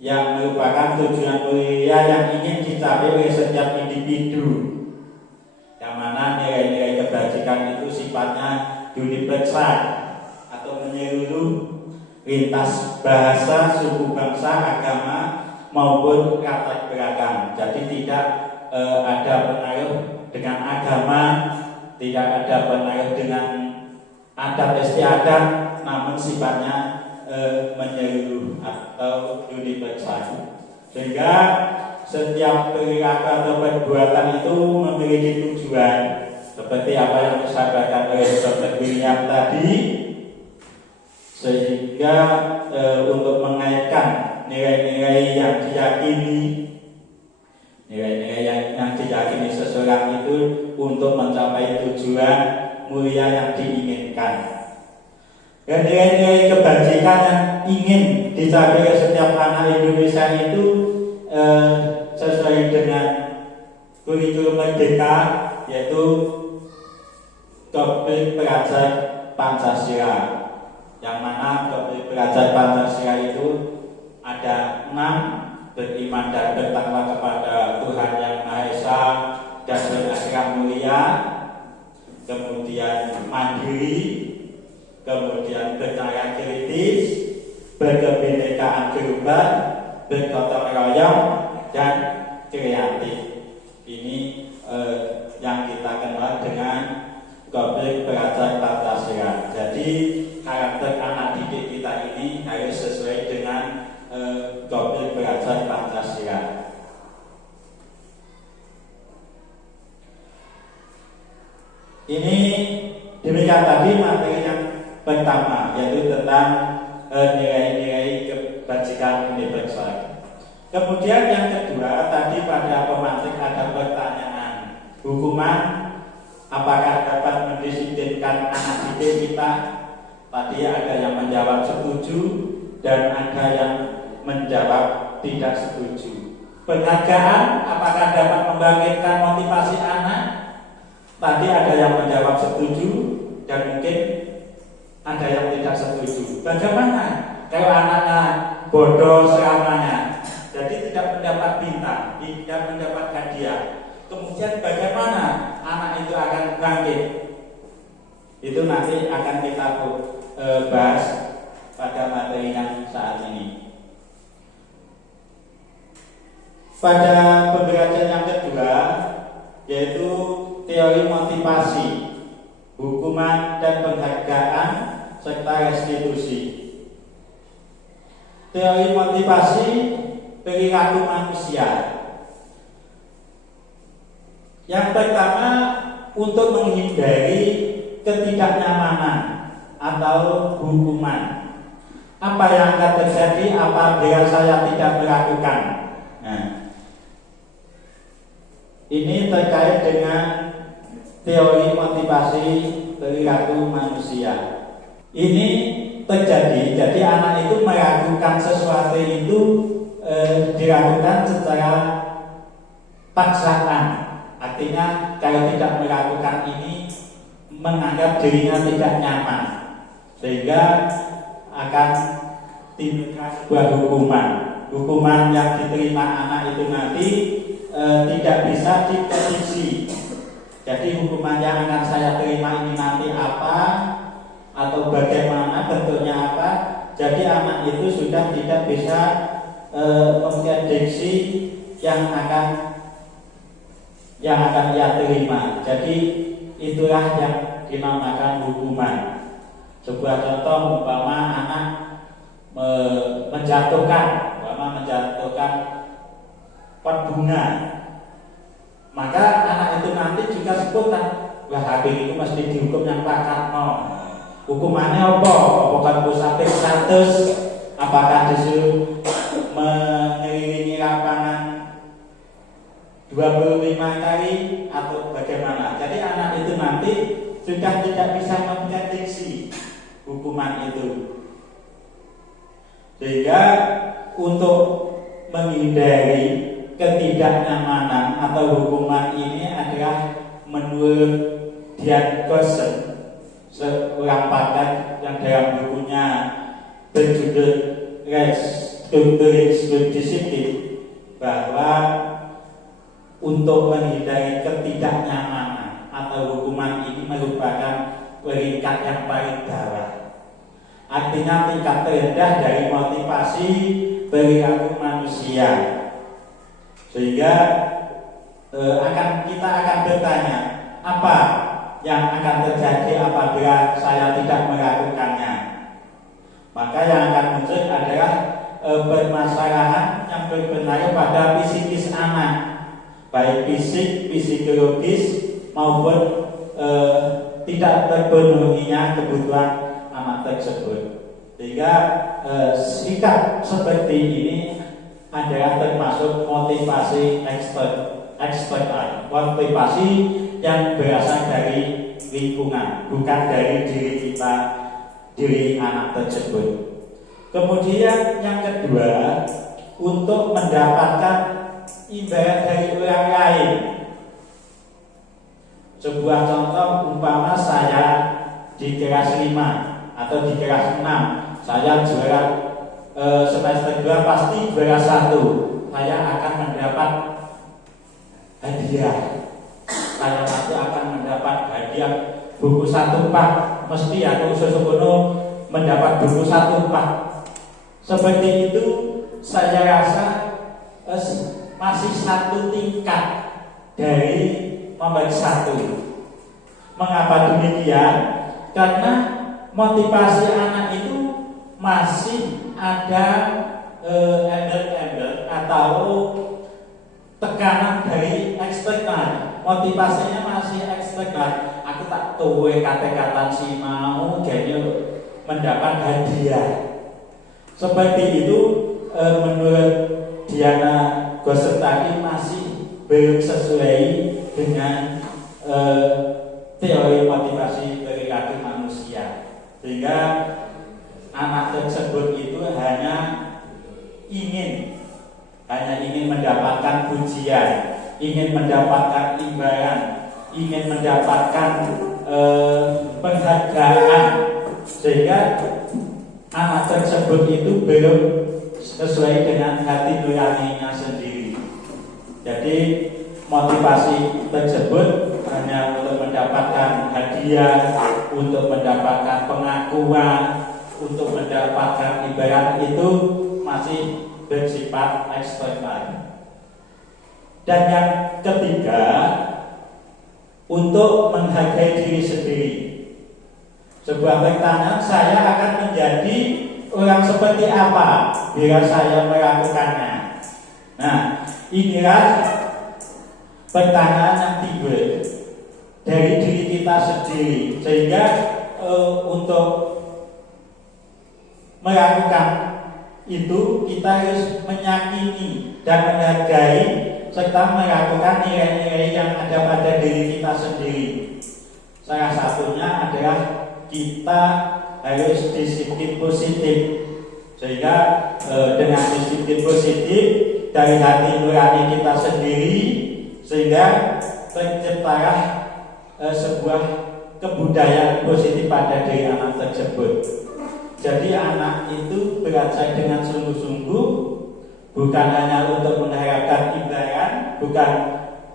yang merupakan tujuan mulia yang ingin dicapai oleh setiap individu. Yang mana nilai-nilai kebajikan itu sifatnya universal atau menyeluruh, lintas bahasa, suku bangsa, agama maupun latar belakang. Jadi tidak ada pengaruh dengan agama, tidak ada pengaruh dengan adat istiadat, namun sifatnya menyeluruh atau universal. Sehingga setiap perilaku atau perbuatan itu memiliki tujuan, seperti apa yang disampaikan oleh Dr. William tadi. Sehingga untuk mengaitkan nilai-nilai yang diyakini seseorang itu untuk mencapai tujuan mulia yang diinginkan. Dan nilai-nilai kebajikan yang ingin dicapai oleh setiap anak Indonesia itu sesuai dengan kurikulum merdeka, yaitu Doktrin Pelajar Pancasila. Yang mana Doktrin Pelajar Pancasila itu ada 6: beriman dan bertakwa kepada Tuhan Yang Maha Esa dan berakhlak mulia, kemudian mandiri, kemudian berkarya kritis, berkebinekaan global, bergotong royong, dan kreatif. Ini yang kita kenal dengan Doktrin Pelajar Pancasila. Jadi karakter anak didik kita ini harus sesuai dengan Doktrin Pelajar Pancasila. Ini demikian Demikian tadi materi yang pertama, yaitu tentang nilai-nilai kebajikan universal. Kemudian yang kedua, tadi pada pemantik ada pertanyaan, hukuman apakah dapat mendisiplinkan anak didik kita? Tadi ada yang menjawab setuju dan ada yang menjawab tidak setuju. Penghargaan apakah dapat membangkitkan motivasi anak? Tadi ada yang menjawab setuju dan mungkin ada yang tidak setuju. Bagaimana kalau anaknya bodoh selamanya, jadi tidak mendapat bintang, tidak mendapat hadiah? Kemudian bagaimana anak itu akan bangkit? Itu nanti akan kita bahas pada materi yang saat ini. Pada pembelajaran yang kedua, yaitu teori motivasi, hukuman dan penghargaan serta restitusi. Teori motivasi perilaku manusia. Yang pertama, untuk menghindari ketidaknyamanan atau hukuman. Apa yang akan terjadi apabila saya tidak melakukan? Nah, ini terkait dengan teori motivasi perilaku manusia. Ini terjadi, jadi anak itu melakukan sesuatu itu dilakukan secara paksaan. Artinya kalau tidak melakukan ini menganggap dirinya tidak nyaman, sehingga akan timbul sebuah hukuman yang diterima anak itu nanti tidak bisa diprediksi. Jadi hukuman yang akan saya terima ini nanti apa atau bagaimana bentuknya apa, jadi anak itu sudah tidak bisa memprediksi yang akan ia terima. Jadi itulah yang dinamakan hukuman. Sebuah contoh, umpama anak menjatuhkan pot bunga, maka anak itu nanti juga sebutan, wah hakim itu mesti dihukum yang pakatno. Hukumannya apa? Apakah pusat 100? Apakah disuruh mengelilingi lapangan 25 kali atau bagaimana? Jadi anak itu nanti sudah tidak bisa memprediksi hukuman itu. Sehingga untuk menghindari ketidaknyamanan atau hukuman ini adalah menurut Dian Kosen, seorang pakar yang dalam bukunya berjudul Restructuring School Discipline, bahwa untuk menghindari ketidaknyamanan atau hukuman ini merupakan peringkat yang paling bawah. Artinya tingkat terendah dari motivasi perilaku manusia. Sehingga kita akan bertanya, apa yang akan terjadi apabila saya tidak melakukannya? Maka yang akan muncul adalah permasalahan yang berbenah pada psikis anak, baik fisik, psikologis maupun tidak terpenuhinya kebutuhan anak tersebut. Sehingga sikap seperti ini adalah termasuk motivasi eksternal, motivasi yang berasal dari lingkungan, bukan dari diri anak tersebut. Kemudian yang kedua, untuk mendapatkan ibarat dari orang lain. Sebuah contoh, umpama saya di kelas 5 atau di kelas 6, saya juara semester 2 pasti juara 1, saya akan mendapat hadiah. Saya nanti akan mendapat hadiah buku 1 pak, mesti aku sesuatu mendapat buku 1 pak. Seperti itu saya rasa masih satu tingkat dari nomor 1. Mengapa demikian? Karena motivasi anak itu masih ada embel-embel atau tekanan dari eksternal. Motivasinya masih eksternal. aku tak tuwe kata-kata si mau jadi mendapat hadiah. Seperti itu menurut Diana Gosentari masih belum sesuai dengan teori motivasi perilaku manusia, sehingga anak tersebut itu hanya ingin mendapatkan pujian, ingin mendapatkan imbalan, ingin mendapatkan penghargaan, sehingga anak tersebut itu belum sesuai dengan hati nuraninya sendiri. Jadi motivasi tersebut hanya untuk mendapatkan hadiah, untuk mendapatkan pengakuan, untuk mendapatkan imbalan, itu masih bersifat eksternal. Dan yang ketiga, untuk menghargai diri sendiri. Sebuah pertanyaan, saya akan menjadi orang seperti apa bila saya melakukannya. Nah, inilah pertanyaan yang timbul dari diri kita sendiri, sehingga untuk melakukan itu kita harus menyakini dan menghargai serta melakukan nilai-nilai yang ada pada diri kita sendiri. Salah satunya adalah kita harus disiplin positif, sehingga dengan disiplin positif dari hati nurani kita sendiri, sehingga terciptalah sebuah kebudayaan positif pada diri anak tersebut. Jadi anak itu belajar dengan sungguh-sungguh, bukan hanya untuk mengharapkan imbalan, bukan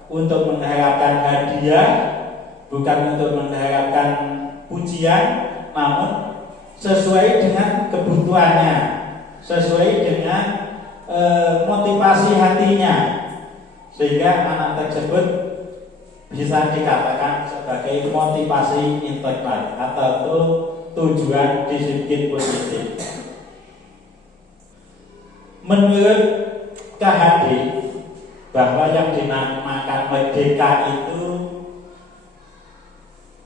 untuk mengharapkan hadiah, bukan untuk mengharapkan pujian, namun sesuai dengan kebutuhannya, sesuai dengan motivasi hatinya, sehingga anak tersebut bisa dikatakan sebagai motivasi internal atau tujuan disiplin positif. Menurut KHD, bahwa yang dinamakan merdeka itu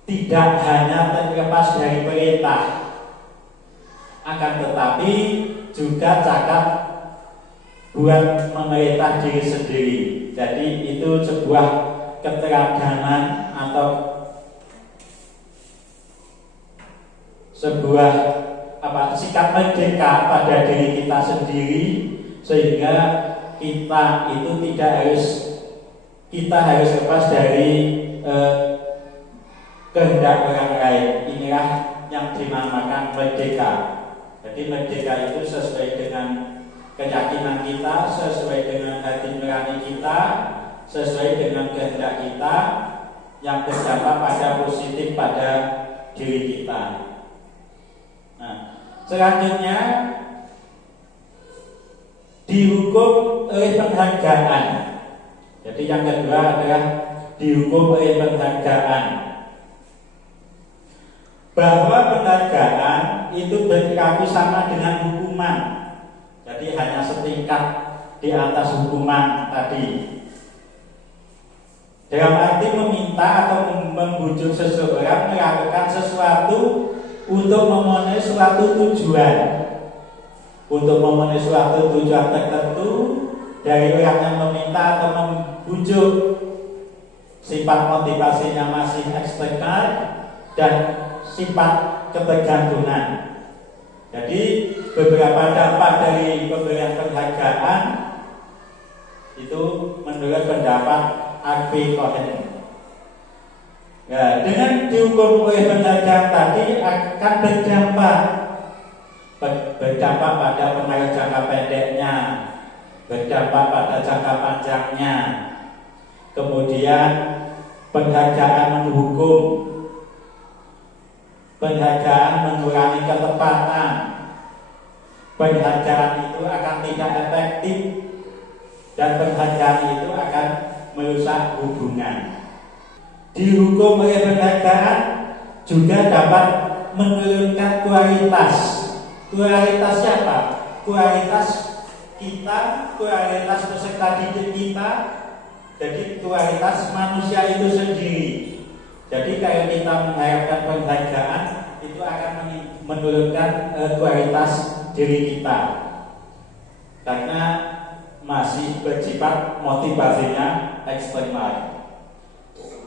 tidak hanya terlepas dari perintah, akan tetapi juga cakap buat memerintah diri sendiri. Jadi itu sebuah keteladanan atau sebuah sikap merdeka pada diri kita sendiri, sehingga kita itu harus lepas dari kehendak orang lain. Inilah yang dinamakan merdeka. Jadi merdeka itu sesuai dengan keyakinan kita, sesuai dengan hati nurani kita, sesuai dengan kehendak kita yang berdampak pada positif pada diri kita. Nah, selanjutnya dihukum oleh penghargaan. Jadi yang kedua adalah dihukum oleh penghargaan. Bahwa penghargaan itu berlaku sama dengan hukuman. Jadi hanya setingkat di atas hukuman tadi. Dalam arti meminta atau membujuk seseorang melakukan sesuatu untuk memenuhi suatu tujuan, untuk memenuhi suatu tujuan tertentu dari orang yang meminta atau membujuk, sifat motivasinya masih eksternal dan sifat ketergantungan. Jadi beberapa dampak dari pemberian penghargaan itu menurut pendapat R.B. Cohen. Ya, dengan dihukum oleh penghargaan tadi akan berdampak pada pengaruh jangka pendeknya, berdampak pada jangka panjangnya. Kemudian penghargaan menghukum, penghargaan mengurangi ketepatan, penghargaan itu akan tidak efektif, dan penghargaan itu akan merusak hubungan. Dihukum oleh penghargaan juga dapat menurunkan kualitas. Kualitas siapa? Kualitas kita, kualitas peserta didik kita. Jadi kualitas manusia itu sendiri. Jadi kalau kita mengharapkan penghargaan itu akan menurunkan kualitas diri kita, karena masih bersifat motivasinya eksternal.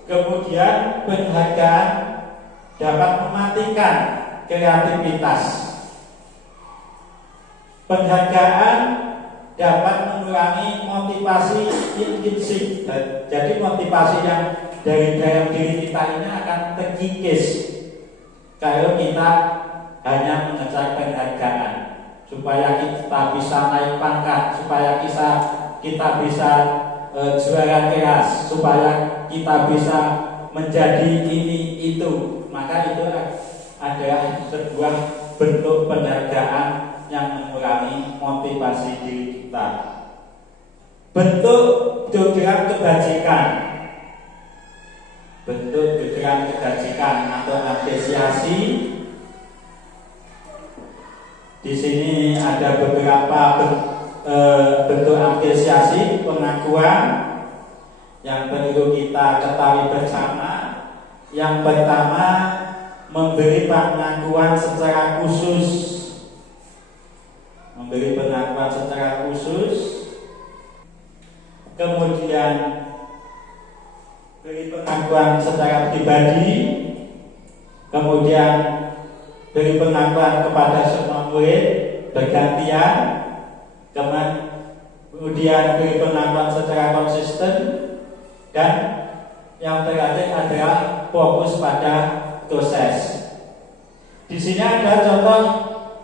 Kemudian penghargaan dapat mematikan kreativitas. Penghargaan dapat mengurangi motivasi intrinsik. Jadi motivasi yang dari dalam diri kita ini akan terkikis kalau kita hanya mengejar penghargaan, supaya kita bisa naik pangkat, supaya kita bisa juara kelas, supaya kita bisa menjadi ini itu. Maka itu adalah sebuah bentuk penghargaan yang mengurangi motivasi diri kita. Bentuk program kebajikan, bentuk program kebajikan atau apresiasi. Di sini ada beberapa bentuk apresiasi, pengakuan yang perlu kita ketahui bersama. Yang pertama, memberi pengakuan secara khusus. Memberi pengakuan secara khusus. Kemudian beri pengakuan secara pribadi. Kemudian beri pengakuan kepada semua murid bergantian. Kemudian beri pengakuan secara konsisten. Dan yang terakhir adalah fokus pada proses. Di sini ada contoh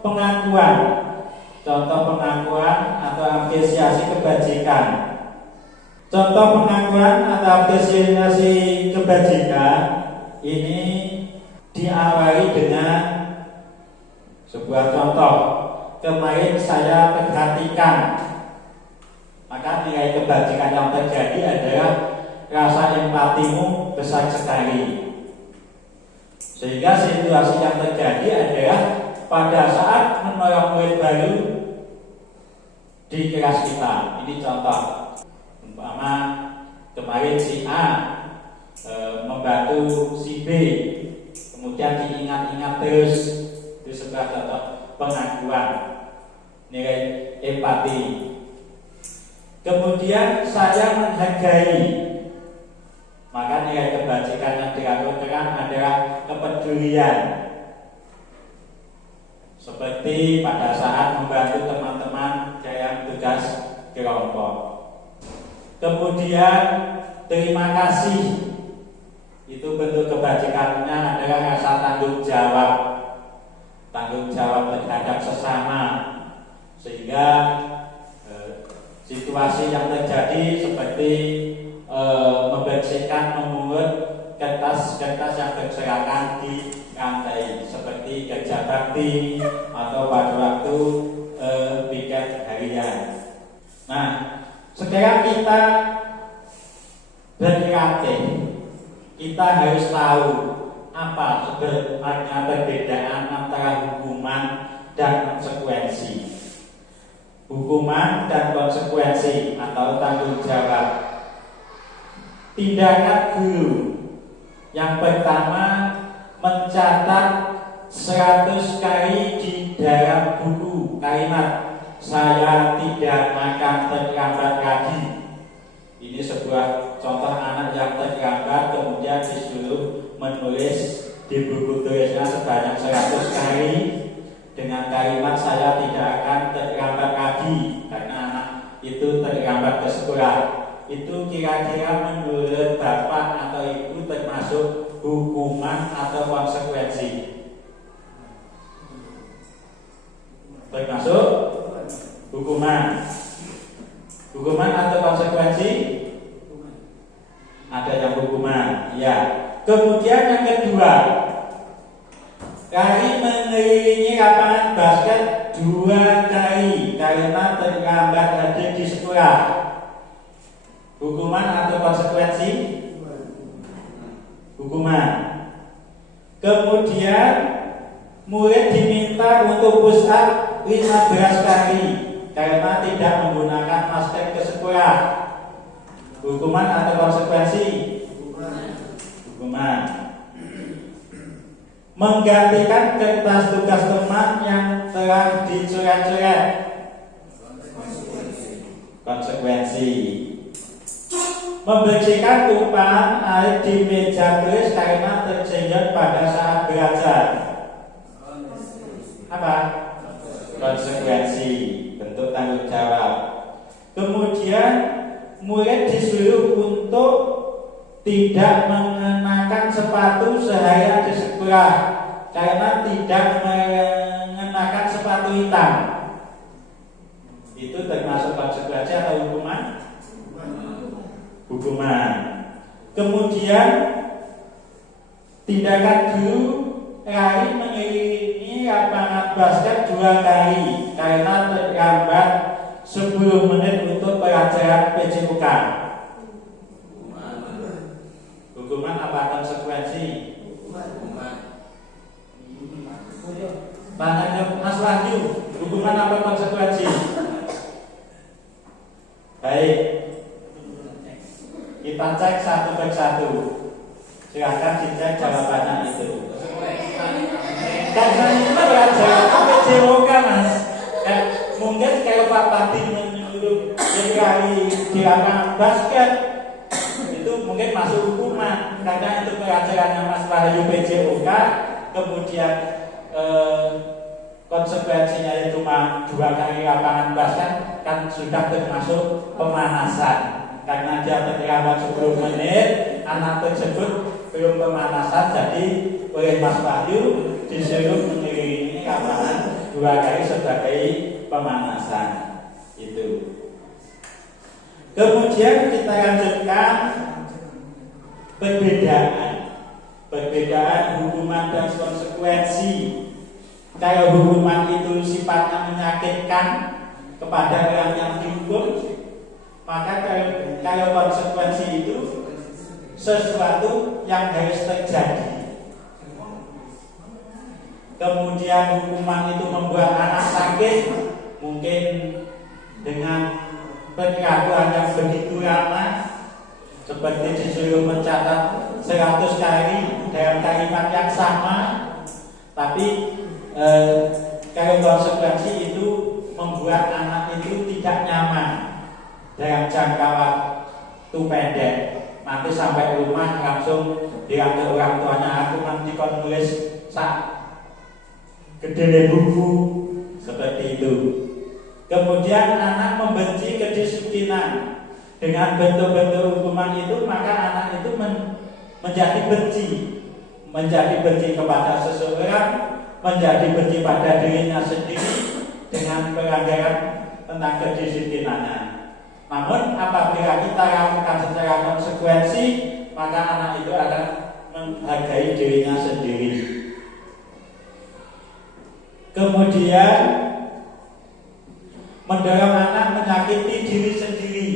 pengakuan. Contoh pengakuan atau apresiasi kebajikan. Contoh pengakuan atau apresiasi kebajikan ini diawali dengan sebuah contoh. Kemarin saya perhatikan, maka nilai kebajikan yang terjadi adalah rasa empatimu besar sekali. Sehingga situasi yang terjadi adalah pada saat menolong murid baru di kelas kita. Ini contoh. Umpama kemarin si A membantu si B, kemudian diingat-ingat terus. Itu sebuah contoh pengakuan, nilai empati. Kemudian saya menghargai, maka nilai kebajikan yang dilakukan adalah kepedulian. Seperti pada saat membantu teman-teman dalam tugas kelompok. Kemudian terima kasih, itu bentuk kebajikannya adalah rasa tanggung jawab terhadap sesama, sehingga situasi yang terjadi seperti membersihkan, memungut kertas-kertas yang berserakan di lantai, seperti kerja bakti atau pada waktu piket harian. Nah, sekarang kita berkreatif, kita harus tahu apa sebenarnya perbedaan antara hukuman dan konsekuensi. Hukuman dan konsekuensi atau tanggung jawab. Tindakan guru yang pertama, mencatat 100 kali di dalam buku kalimat "saya tidak akan terlambat lagi". Ini sebuah contoh anak yang terlambat, kemudian disuruh menulis di buku tulisnya sebanyak 100 kali dengan kalimat "saya tidak akan terlambat lagi", karena anak itu terlambat ke sekolah. Itu kira-kira menurut Bapak atau Ibu termasuk hukuman atau konsekuensi? Termasuk hukuman. Hukuman atau konsekuensi? Ada yang hukuman, ya. Kemudian yang kedua, kali mengelilingi lapangan basket 2 kali karena terlambat hadir di sekolah. Hukuman atau konsekuensi? Hukuman. Kemudian murid diminta untuk push up 15 kali karena tidak menggunakan masker ke sekolah. Hukuman atau konsekuensi? Hukuman. menggantikan kertas tugas teman yang telah dicoret-coret. Konsekuensi. Membersihkan tumpahan air di meja tulis karena tersenggol pada saat belajar. Apa? Konsekuensi, bentuk tanggung jawab. Kemudian murid disuruh untuk tidak mengenakan sepatu seharian di sekolah karena tidak mengenakan sepatu hitam. Itu termasuk konsekuensi atau hukuman? Hukuman. Kemudian tindakan guru lari mengelilingi lapangan basket 2 kali karena terlambat 10 menit untuk pelajaran PJUK. Hukuman apa konsekuensi? Tanya Mas Wahyu, hukuman apa konsekuensi? Baik, kita cek satu per satu. Silakan dicek jawabannya itu. Karena ini pelajaran PJUK Mas. Mungkin kalau Pak Pati menyuruh sekali di lapangan basket itu mungkin masuk hukuman karena itu pelajarannya Mas Wahyu PJUK, kemudian konsekuensinya itu cuma 2 kali lapangan basket kan sudah termasuk pemanasan karena dia terlambat 10 menit, anak tersebut belum pemanasan, jadi oleh Mas Wahyu disuruh mengelilingi lapangan 2 kali sebagai pemanasan itu. Kemudian kita lanjutkan perbedaan hukuman dan konsekuensi. Kalau hukuman itu sifatnya menyakitkan kepada orang yang dihukum, maka kalau konsekuensi itu sesuatu yang harus terjadi. Kemudian hukuman itu membuat anak sakit, mungkin dengan perlakuan yang begitu lama, seperti disuruh mencatat 100 kali dalam kalimat yang sama. Tapi kalau konsekuensi itu membuat anak itu tidak nyaman dalam jangka waktu pendek. Nanti sampai rumah langsung bilang ke orang tuanya, aku nanti kon nulis gede buku seperti itu. Kemudian anak membenci kedisiplinan. Dengan bentuk-bentuk hukuman itu maka anak itu menjadi benci kepada seseorang, menjadi benci pada dirinya sendiri dengan pelanggaran tentang kedisiplinannya. Namun apabila kita lakukan secara konsekuensi, maka anak itu akan menghargai dirinya sendiri. Kemudian mendorong anak menyakiti diri sendiri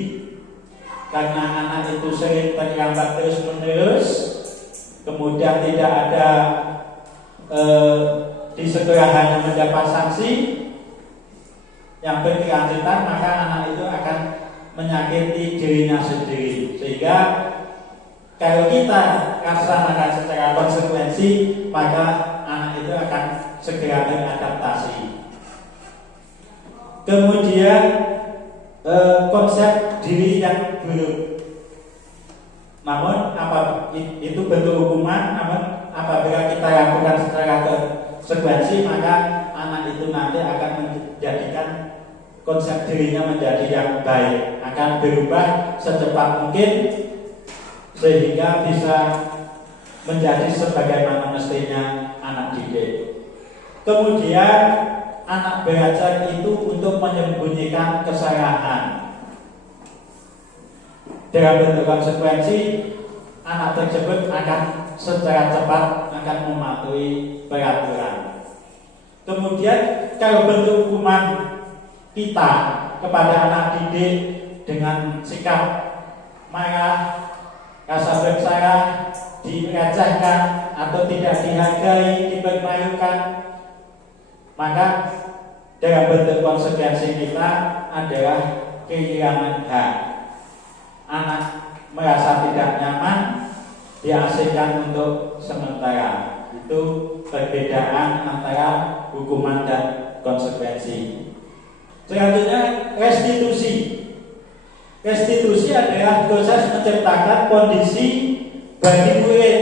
karena anak itu sering terlambat terus-menerus, kemudian tidak ada di sekolah hanya mendapat sanksi yang berkelanjutan, maka anak itu akan menyakiti dirinya sendiri. Sehingga kalau kita laksanakan secara konsekuensi, maka anak itu akan segera beradaptasi. Kemudian konsep diri yang buruk. Namun itu bentuk hukuman. Namun apabila kita lakukan secara konsekuensi, maka anak itu nanti akan menjadikan konsep dirinya menjadi yang baik, akan berubah secepat mungkin sehingga bisa menjadi sebagaimana mestinya anak didik. Kemudian anak belajar itu untuk menyembunyikan kesalahan. Dalam bentuk konsekuensi, anak tersebut akan secara cepat akan mematuhi peraturan. Kemudian kalau bentuk hukuman kita kepada anak didik dengan sikap marah, rasa bersalah, dilecehkan atau tidak dihargai, dipermalukan, maka dalam bentuk konsekuensi kita adalah kehilangan hak. Anak merasa tidak nyaman, diasingkan untuk sementara. Itu perbedaan antara hukuman dan konsekuensi. Selanjutnya restitusi. Restitusi adalah proses menciptakan kondisi bagi murid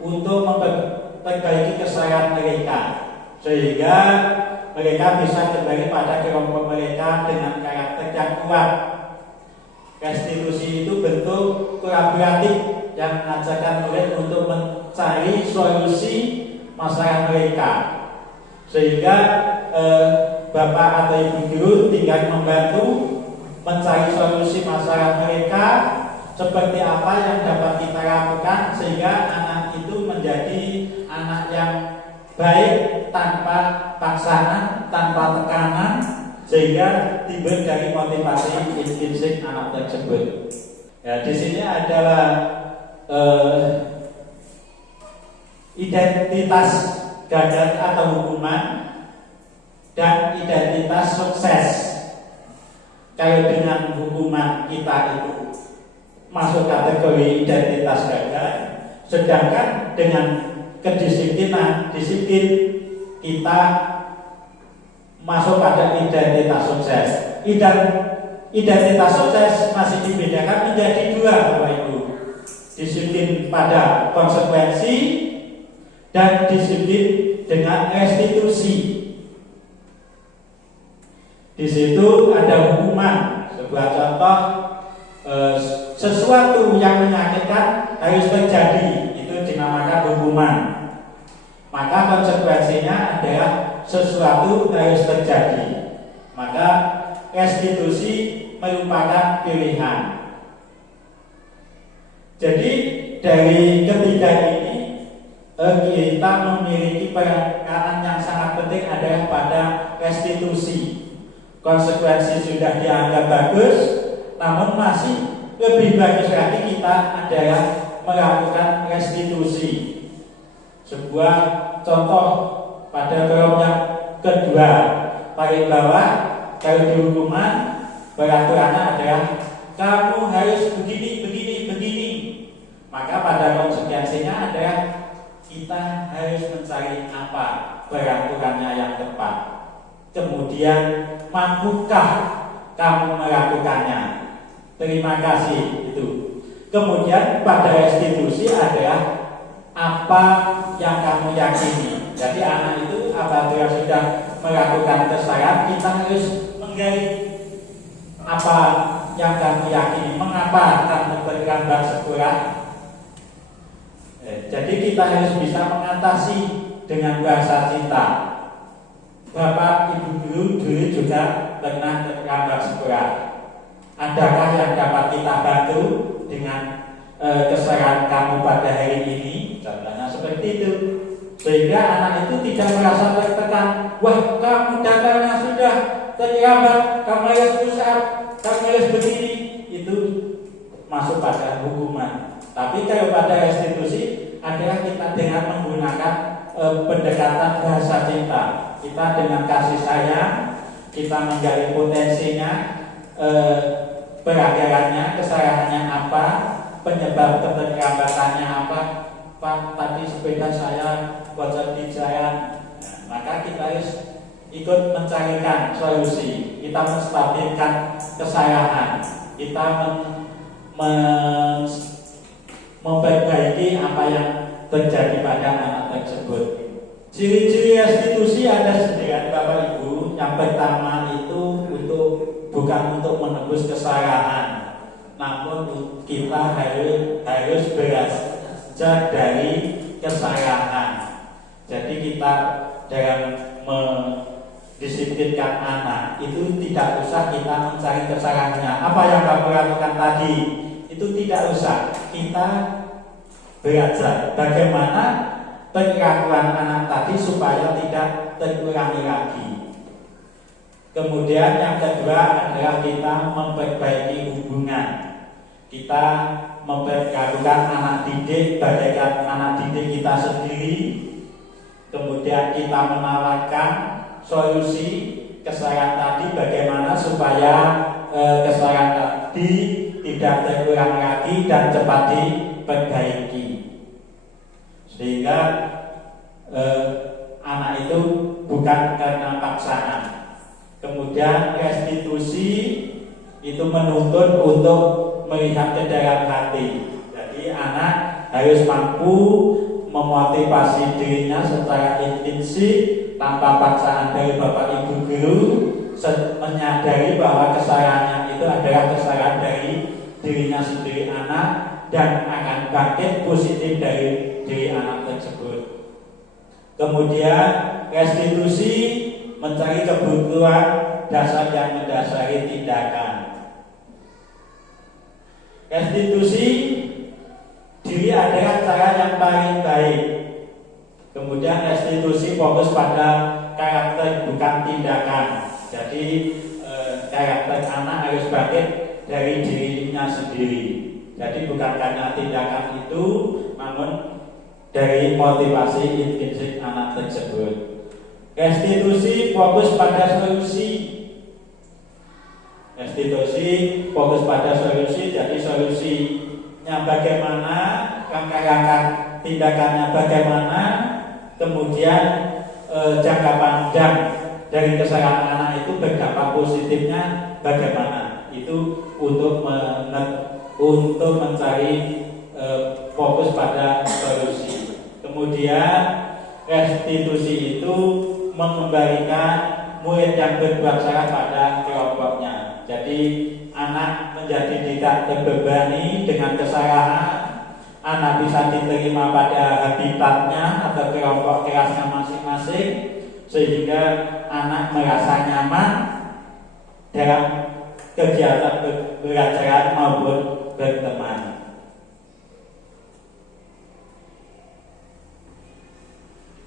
untuk memperbaiki kesalahan mereka, sehingga mereka bisa kembali pada kelompok mereka dengan karakter yang kuat. Restitusi itu bentuk kolaboratif yang mengajarkan murid untuk mencari solusi masalah mereka, sehingga bapak atau ibu guru tinggal membantu mencari solusi masalah mereka, seperti apa yang dapat kita lakukan sehingga anak itu menjadi anak yang baik tanpa paksaan, tanpa tekanan, sehingga timbul dari motivasi intrinsik anak tersebut. Ya, di sini adalah identitas gagal atau hukuman dan identitas sukses. Kalau dengan hukuman kita itu masuk kategori identitas gagal, sedangkan dengan kedisiplinan, disiplin, kita masuk pada identitas sukses. Identitas sukses masih dibedakan menjadi dua, Bapak Ibu. Disiplin pada konsekuensi dan disiplin dengan restitusi. Di situ ada hukuman. Sebuah contoh, sesuatu yang menyakitkan harus terjadi, itu dinamakan hukuman. Maka konsekuensinya adalah sesuatu harus terjadi. Maka restitusi merupakan pilihan. Jadi dari ketiga ini kita memiliki peranan yang sangat penting adalah pada restitusi. Konsekuensi sudah dianggap bagus, namun masih lebih bagus lagi kita adalah melakukan restitusi. Sebuah contoh pada kolom yang kedua paling bawah, kalau di hukuman peraturannya adalah kamu harus begini. Maka pada konsekuensinya adalah kita harus mencari apa peraturannya yang tepat. Kemudian mampukah kamu melakukannya? Terima kasih itu. Kemudian pada restitusi adalah apa yang kamu yakini. Jadi anak itu apabila sudah melakukan kesalahan, kita harus menggali apa yang kamu yakini, mengapa kamu terlambat sekolah. Jadi kita harus bisa mengatasi dengan bahasa cinta. Bapak, ibu guru dulu juga pernah terlambat sekolah. Adakah yang dapat kita bantu dengan kesalahan kamu pada hari ini? Contohnya seperti itu. Sehingga anak itu tidak merasa tertekan. Wah, kamu datangnya sudah terlambat, kamu harus pusat, kamu harus begini. Itu masuk pada hukuman. Tapi kalau pada restitusi adalah kita dengan menggunakan pendekatan bahasa cinta. Kita dengan kasih sayang, kita menggali potensinya, peragarannya, kesalahannya apa, penyebab keterlambatannya apa. Pak, tadi sepeda saya bocor di jalan. Maka kita harus ikut mencarikan solusi. Kita menstabilkan kesalahan. Kita memperbaiki apa yang terjadi pada anak tersebut. Ciri-ciri restitusi ada sedikit, Bapak Ibu. Yang pertama itu bukan untuk menebus kesalahan, namun kita harus belajar dari kesalahan. Jadi kita dalam mendisiplinkan anak itu tidak usah kita mencari kesalahannya. Apa yang kamu lakukan tadi itu tidak usah. Kita belajar bagaimana perilakuan anak tadi supaya tidak terulangi lagi. Kemudian yang kedua adalah kita memperbaiki hubungan. Kita memperlakukan anak didik bagaikan anak didik kita sendiri. Kemudian kita menawarkan solusi kesalahan tadi, bagaimana supaya kesalahan tadi tidak terulang lagi dan cepat diperbaiki. Sehingga anak itu bukan karena paksaan. Kemudian restitusi itu menuntut untuk melihat ke dalam hati. Jadi anak harus mampu memotivasi dirinya secara intrinsik tanpa paksaan dari bapak ibu guru, menyadari bahwa kesalahannya itu adalah kesalahan dari dirinya sendiri anak dan akan bangkit positif dari diri anak tersebut. Kemudian restitusi mencari kebutuhan dasar yang mendasari tindakan. Restitusi diri adalah cara yang paling baik. Kemudian restitusi fokus pada karakter bukan tindakan. Jadi karakter anak harus bangkit dari dirinya sendiri. Jadi bukan karena tindakan itu, namun dari motivasi intrinsik anak tersebut. Restitusi fokus pada solusi. Restitusi fokus pada solusi. Jadi solusinya bagaimana, langkah-langkah tindakannya bagaimana, kemudian jangka panjang dari kesalahan anak itu berdampak positifnya bagaimana. Itu untuk mencari fokus pada solusi. Kemudian restitusi itu mengembalikan murid yang berbuat salah pada kelompoknya. Jadi anak menjadi tidak terbebani dengan kesalahan. Anak bisa diterima pada habitatnya atau kelompok kelasnya masing-masing, sehingga anak merasa nyaman dalam kegiatan belajar maupun berteman.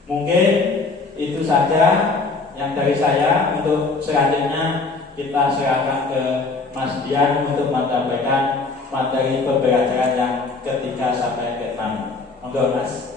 Mungkin itu saja yang dari saya. Untuk selanjutnya kita serahkan ke Mas Dian untuk menyampaikan materi pembelajaran yang ketiga sampai ke-6. Monggo Mas.